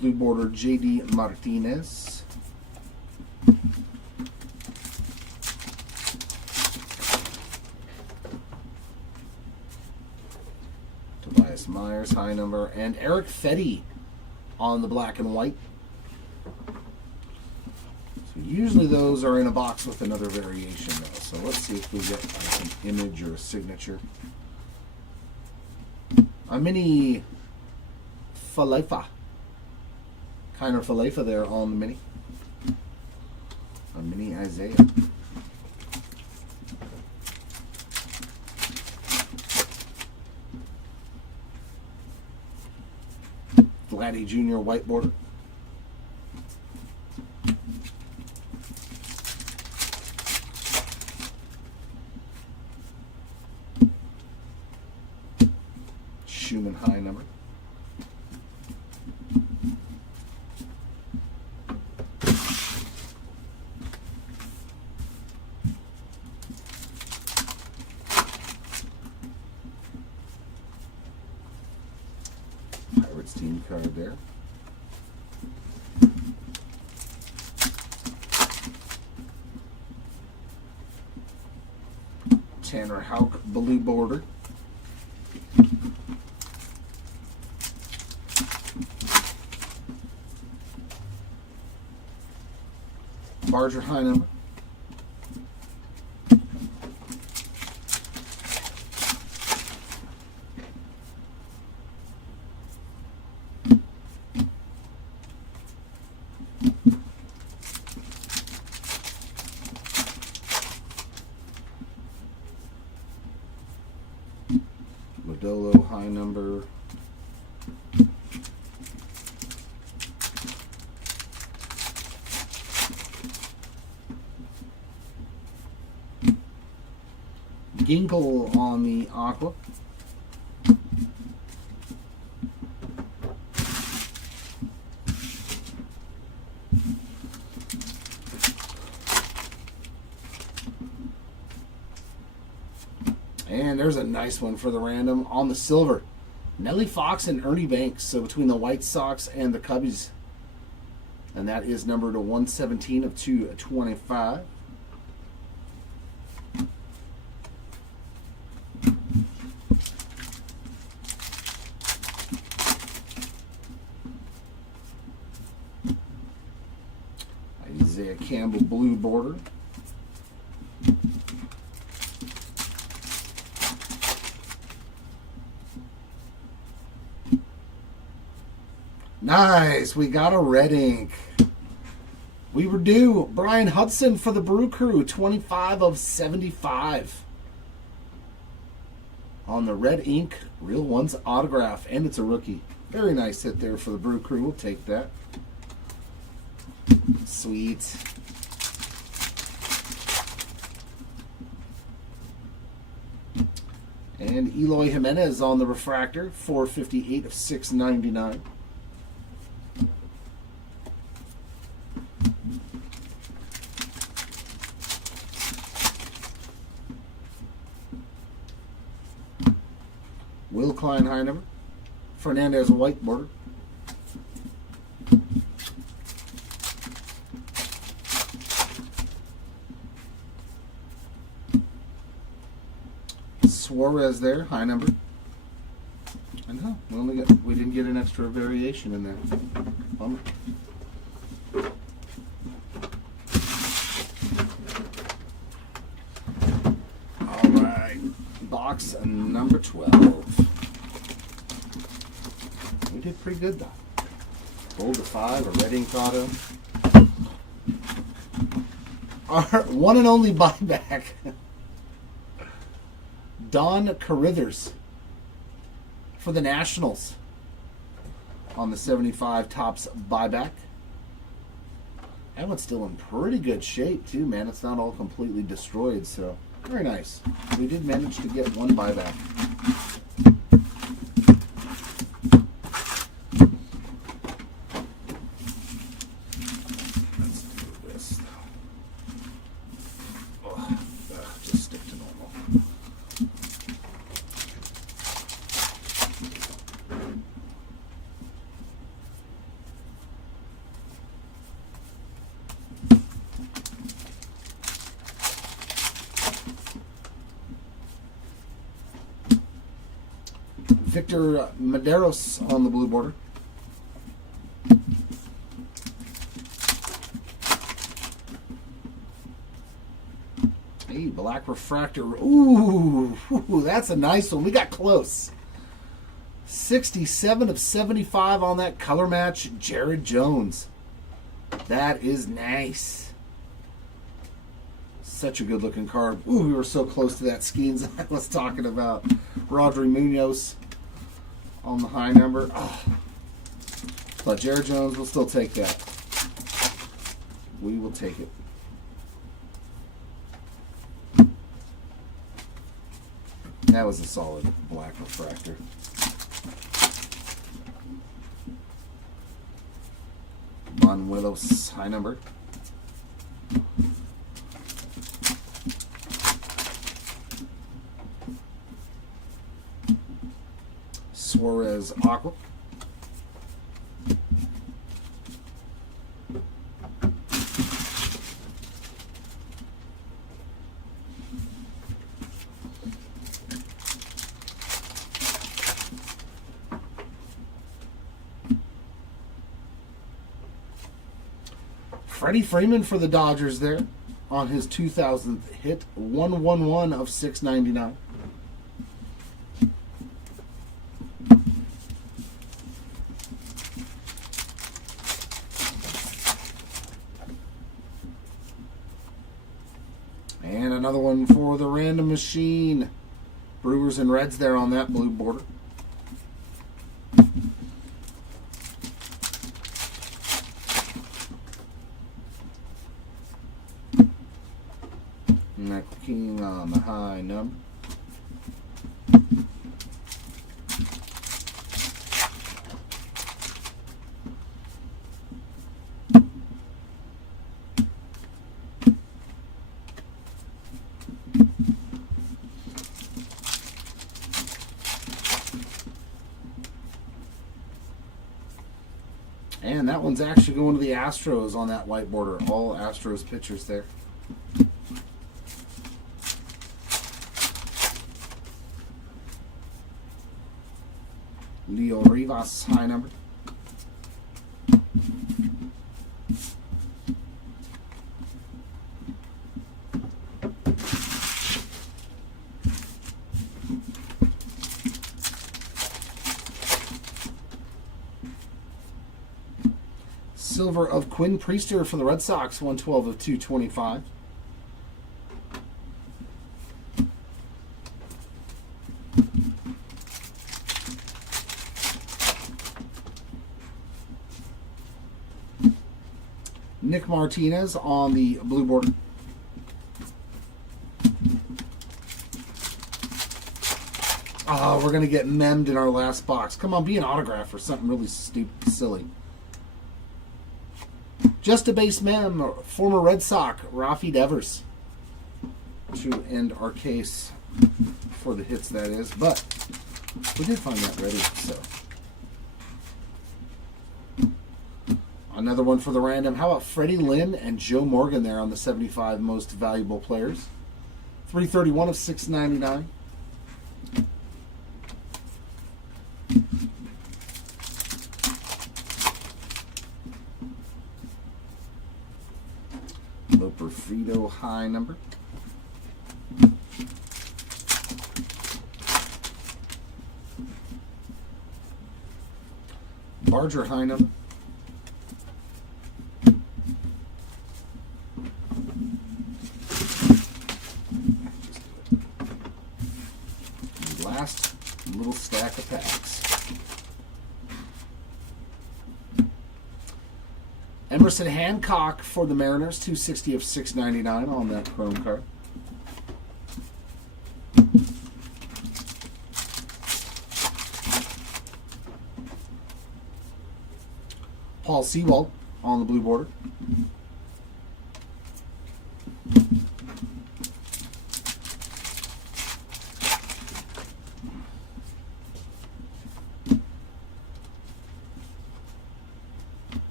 Blue border J.D. Martinez. Tobias Myers, high number. And Eric Fetty on the black and white. So usually those are in a box with another variation though. So let's see if we get like an image or a signature. A mini Falefa. Kiner Falefa there on the mini. A mini Isaiah. Vladdy Jr. white border. Schumann high number. Pirates team card there. Tanner Houck blue border. Barger high number. Modolo high number. Ginkle on the aqua. And there's a nice one for the random on the silver. Nellie Fox and Ernie Banks. So between the White Sox and the Cubbies. And that is numbered to 117 of 225. Campbell blue border. Nice, we got a red ink. We were due Brian Hudson for the Brew Crew, 25 of 75. On the red ink, Real One's autograph, and it's a rookie. Very nice hit there for the Brew Crew. We'll take that. Sweet. And Eloy Jimenez on the refractor, 458 of 699. Will Klein high number. Fernandez white border. Suarez there, high number. And huh, we didn't get an extra variation in there. Bummer. All right, box number 12. We did pretty good though. Gold to 5, a red ink auto. Our one and only buyback. Don Carithers for the Nationals on the 75 Topps buyback. That one's still in pretty good shape too, man. It's not all completely destroyed, so very nice. We did manage to get one buyback. Let's do this. Just stick to normal. Victor Medeiros on the blue border. Hey, black refractor. Ooh, that's a nice one. We got close. 67 of 75 on that color match, Jared Jones. That is nice. Such a good looking card. Ooh, we were so close to that Skeens I was talking about. Rodri Munoz on the high number. Oh. But Jared Jones will still take that. We will take it. That was a solid black refractor. Von Willis, high number. Suarez, aqua. Freddie Freeman for the Dodgers there on his 2000th hit, 111 of 699. And another one for the random machine. Brewers and Reds there on that blue border. King on the high number. And that one's actually going to the Astros on that white border. All Astros pitchers there. Leo Rivas, high number. silver of Quinn Priester for the Red Sox, 112 of 225. Nick Martinez on the blue border. Oh, we're going to get memmed in our last box. Come on, be an autograph or something really stupid, silly. Just a base mem, former Red Sox, Rafi Devers. To end our case for the hits, that is. But we did find that ready, so. Another one for the random. How about Freddie Lynn and Joe Morgan there on the 75 most valuable players? 331 of 699. Loper Frito high number. Barger high number. Last little stack of packs. Emerson Hancock for the Mariners, 260 of 699 on that chrome card. Paul Sewald on the blue border.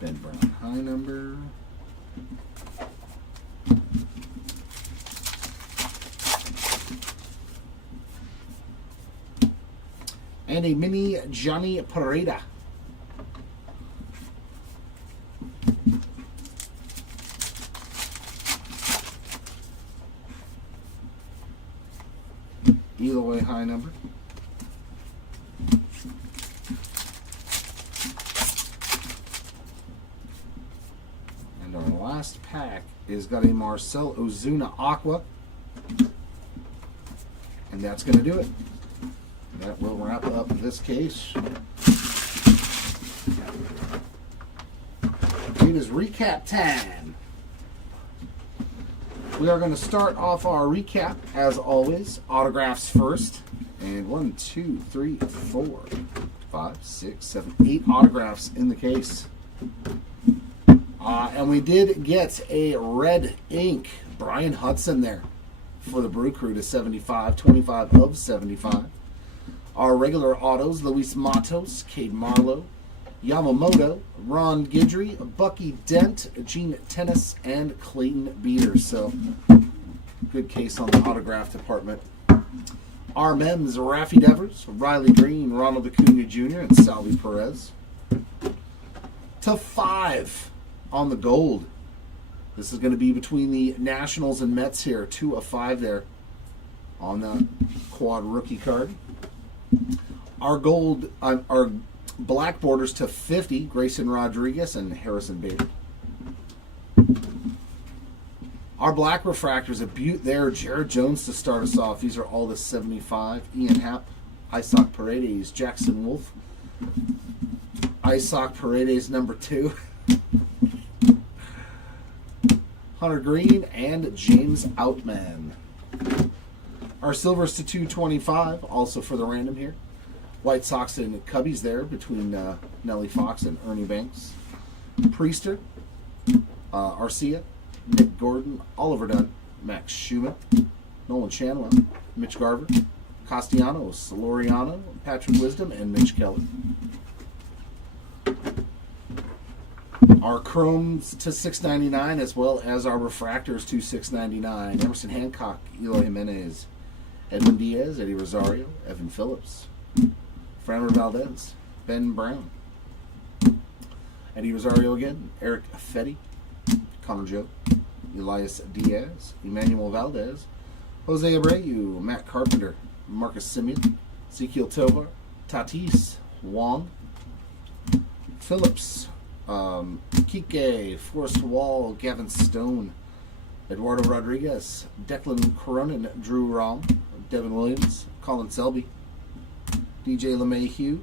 Ben Brown high number. And a mini Johnny Pareda. Eloy high number. And our last pack is got a Marcell Ozuna Aqua. And that's going to do it. That will wrap up this case. It is recap time. We are going to start off our recap, as always. Autographs first. And 1, 2, 3, 4, 5, 6, 7, 8 autographs in the case. And we did get a red ink Brian Hudson there for the Brew Crew to 75, 25 of 75. Our regular autos, Luis Matos, Cade Marlowe, Yamamoto, Ron Guidry, Bucky Dent, Gene Tennis, and Clayton Beater. So, good case on the autograph department. Our mems, Rafi Devers, Riley Green, Ronald Acuna Jr., and Salvi Perez. To 5 on the gold. This is going to be between the Nationals and Mets here. 2 of 5 there on the quad rookie card. Our gold, our black borders to 50, Grayson Rodriguez and Harrison Bader. Our black refractors, a beaut there, Jared Jones to start us off. These are all the 75. Ian Happ, Isaac Paredes, Jackson Wolf, Isaac Paredes number 2, Hunter Green, and James Outman. Our silvers to 225, also for the random here. White Sox and Cubbies there between Nellie Fox and Ernie Banks. Priester, Arcia, Nick Gordon, Oliver Dunn, Max Schumann, Nolan Shanwell, Mitch Garver, Castellanos, Laureano, Patrick Wisdom, and Mitch Keller. Our chromes to 699, as well as our refractors to 699. Emerson Hancock, Eloy Jimenez, Edwin Diaz, Eddie Rosario, Evan Phillips, Framber Valdez, Ben Brown, Eddie Rosario again, Eric Fetty, Connor Joe, Elias Diaz, Emmanuel Valdez, Jose Abreu, Matt Carpenter, Marcus Simeon, Ezekiel Tovar, Tatis, Wong, Phillips, Kike, Forrest Wall, Gavin Stone, Eduardo Rodriguez, Declan Cronin, Drew Rom, Devin Williams, Colin Selby, DJ LeMahieu,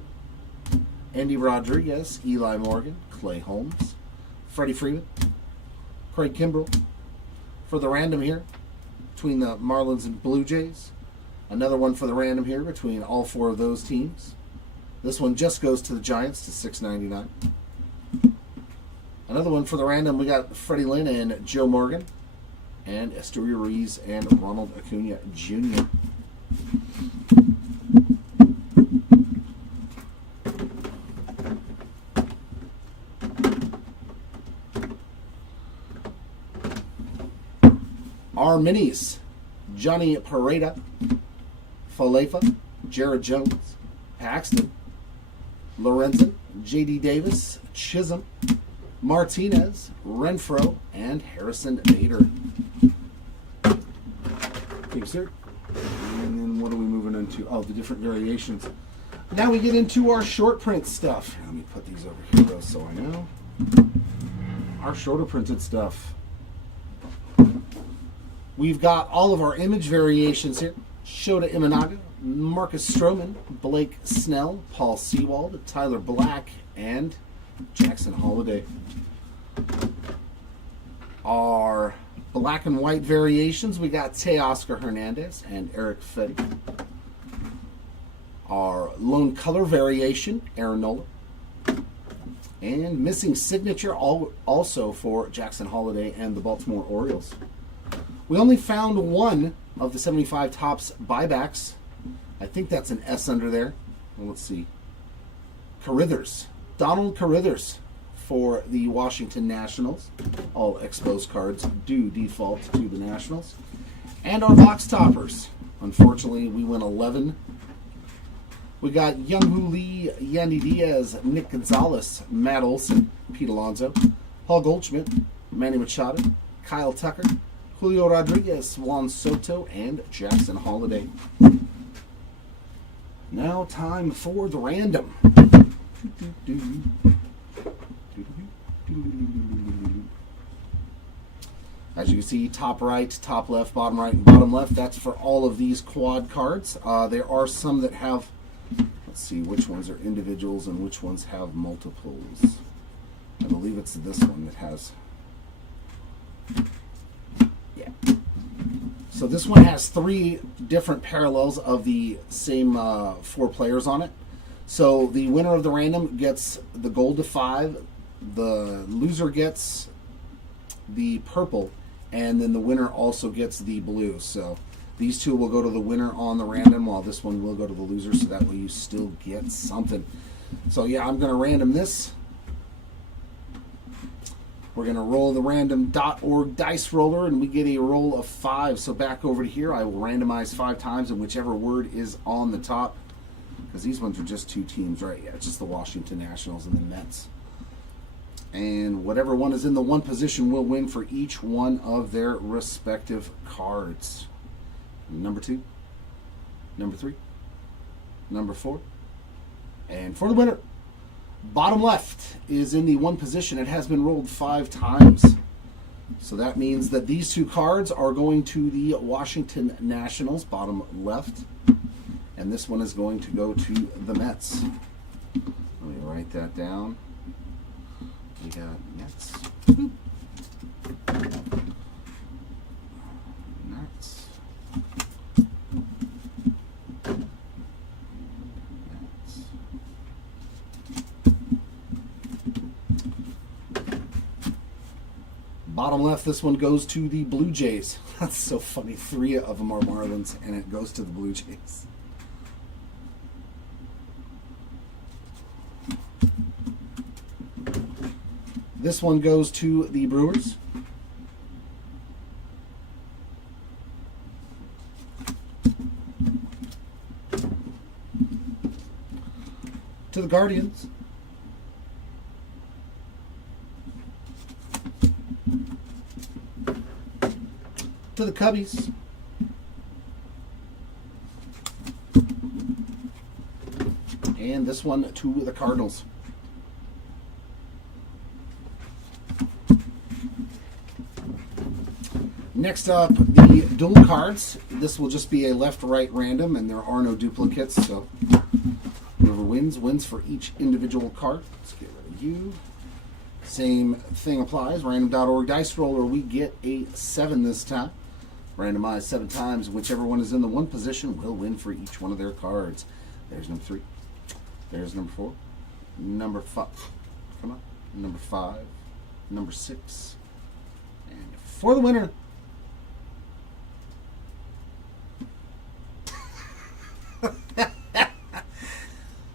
Andy Rodriguez, Eli Morgan, Clay Holmes, Freddie Freeman, Craig Kimbrell. For the random here, between the Marlins and Blue Jays. Another one for the random here between all four of those teams. This one just goes to the Giants to $6.99. Another one for the random, we got Freddie Lynn and Joe Morgan, and Estuary Ruiz and Ronald Acuna Jr. Our minis, Johnny Pareda, Falefa, Jared Jones, Paxton, Lorenzen, J.D. Davis, Chisholm, Martinez, Renfroe, and Harrison Bader. Thank you, sir. And then what are we moving into? Oh, the different variations. Now we get into our short print stuff. Let me put these over here, though, so I know. Our shorter printed stuff. We've got all of our image variations here. Shota Imanaga, Marcus Stroman, Blake Snell, Paul Sewald, Tyler Black, and Jackson Holliday. Our black and white variations, we got Teoscar Hernandez and Eric Fetty. Our lone color variation, Aaron Nola. And missing signature also for Jackson Holliday and the Baltimore Orioles. We only found one of the 75 Topps buybacks. I think that's an S under there. Well, let's see. Carithers. Donald Carithers for the Washington Nationals. All exposed cards do default to the Nationals. And our box toppers. Unfortunately, we went 11. We got Younghoon Lee, Yandy Diaz, Nick Gonzalez, Matt Olson, Pete Alonso, Paul Goldschmidt, Manny Machado, Kyle Tucker, Julio Rodriguez, Juan Soto, and Jackson Holliday. Now time for the random. As you can see, top right, top left, bottom right, and bottom left. That's for all of these quad cards. There are some that have, let's see, which ones are individuals and which ones have multiples. I believe it's this one that has... Yeah. So this one has 3 different parallels of the same 4 players on it. So the winner of the random gets the gold to 5, the loser gets the purple, and then the winner also gets the blue. So these 2 will go to the winner on the random, while this one will go to the loser, so that way you still get something. So yeah, I'm going to random this. We're going to roll the random.org dice roller, and we get a roll of 5. So back over to here, I will randomize 5 times, and whichever word is on the top, because these ones are just 2 teams, right? Yeah, it's just the Washington Nationals and the Mets. And whatever one is in the one position will win for each one of their respective cards. Number 2, number 3, number 4, and for the winner, bottom left is in the one position. It has been rolled 5 times. So that means that these 2 cards are going to the Washington Nationals, bottom left. And this one is going to go to the Mets. Let me write that down. We got Mets. Mets. Bottom left, this one goes to the Blue Jays. That's so funny. 3 of them are Marlins, and it goes to the Blue Jays. This one goes to the Brewers. To the Guardians. To the Cubbies. And this one to the Cardinals. Next up, the dual cards. This will just be a left-right random, and there are no duplicates, so whoever wins for each individual card. Let's get rid of you. Same thing applies. Random.org dice roller. We get a 7 this time. Randomized 7 times. Whichever one is in the 1 position will win for each one of their cards. There's number 3. There's number 4. Number 5. Come on. Number 5. Number 6. And for the winner.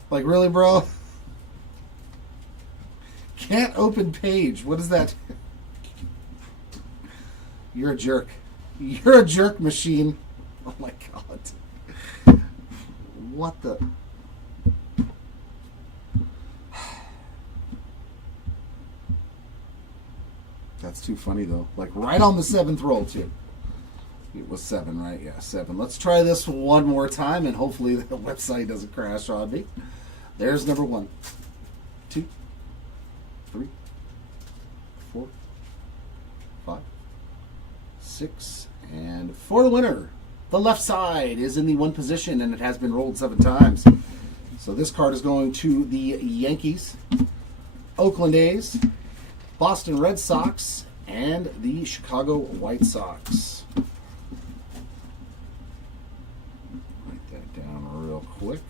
Like, really, bro? Can't open page. What is that? You're a jerk. You're a jerk machine. Oh my god. What the? That's too funny though. Like right on the 7th roll too. It was 7, right? Yeah, 7. Let's try this one more time and hopefully the website doesn't crash on me. There's number 1, 2, 3, 4, 5, 6, and for the winner, the left side is in the 1 position and it has been rolled 7 times. So this card is going to the Yankees, Oakland A's, Boston Red Sox, and the Chicago White Sox. Write that down real quick.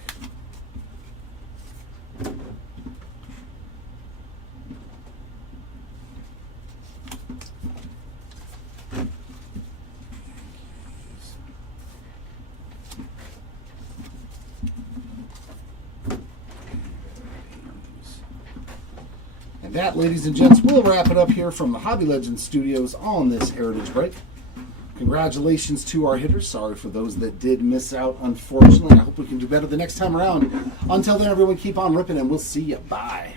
And that, ladies and gents, will wrap it up here from the Hobby Legends Studios on this Heritage Break. Congratulations to our hitters. Sorry for those that did miss out, unfortunately. I hope we can do better the next time around. Until then, everyone, keep on ripping, and we'll see you. Bye.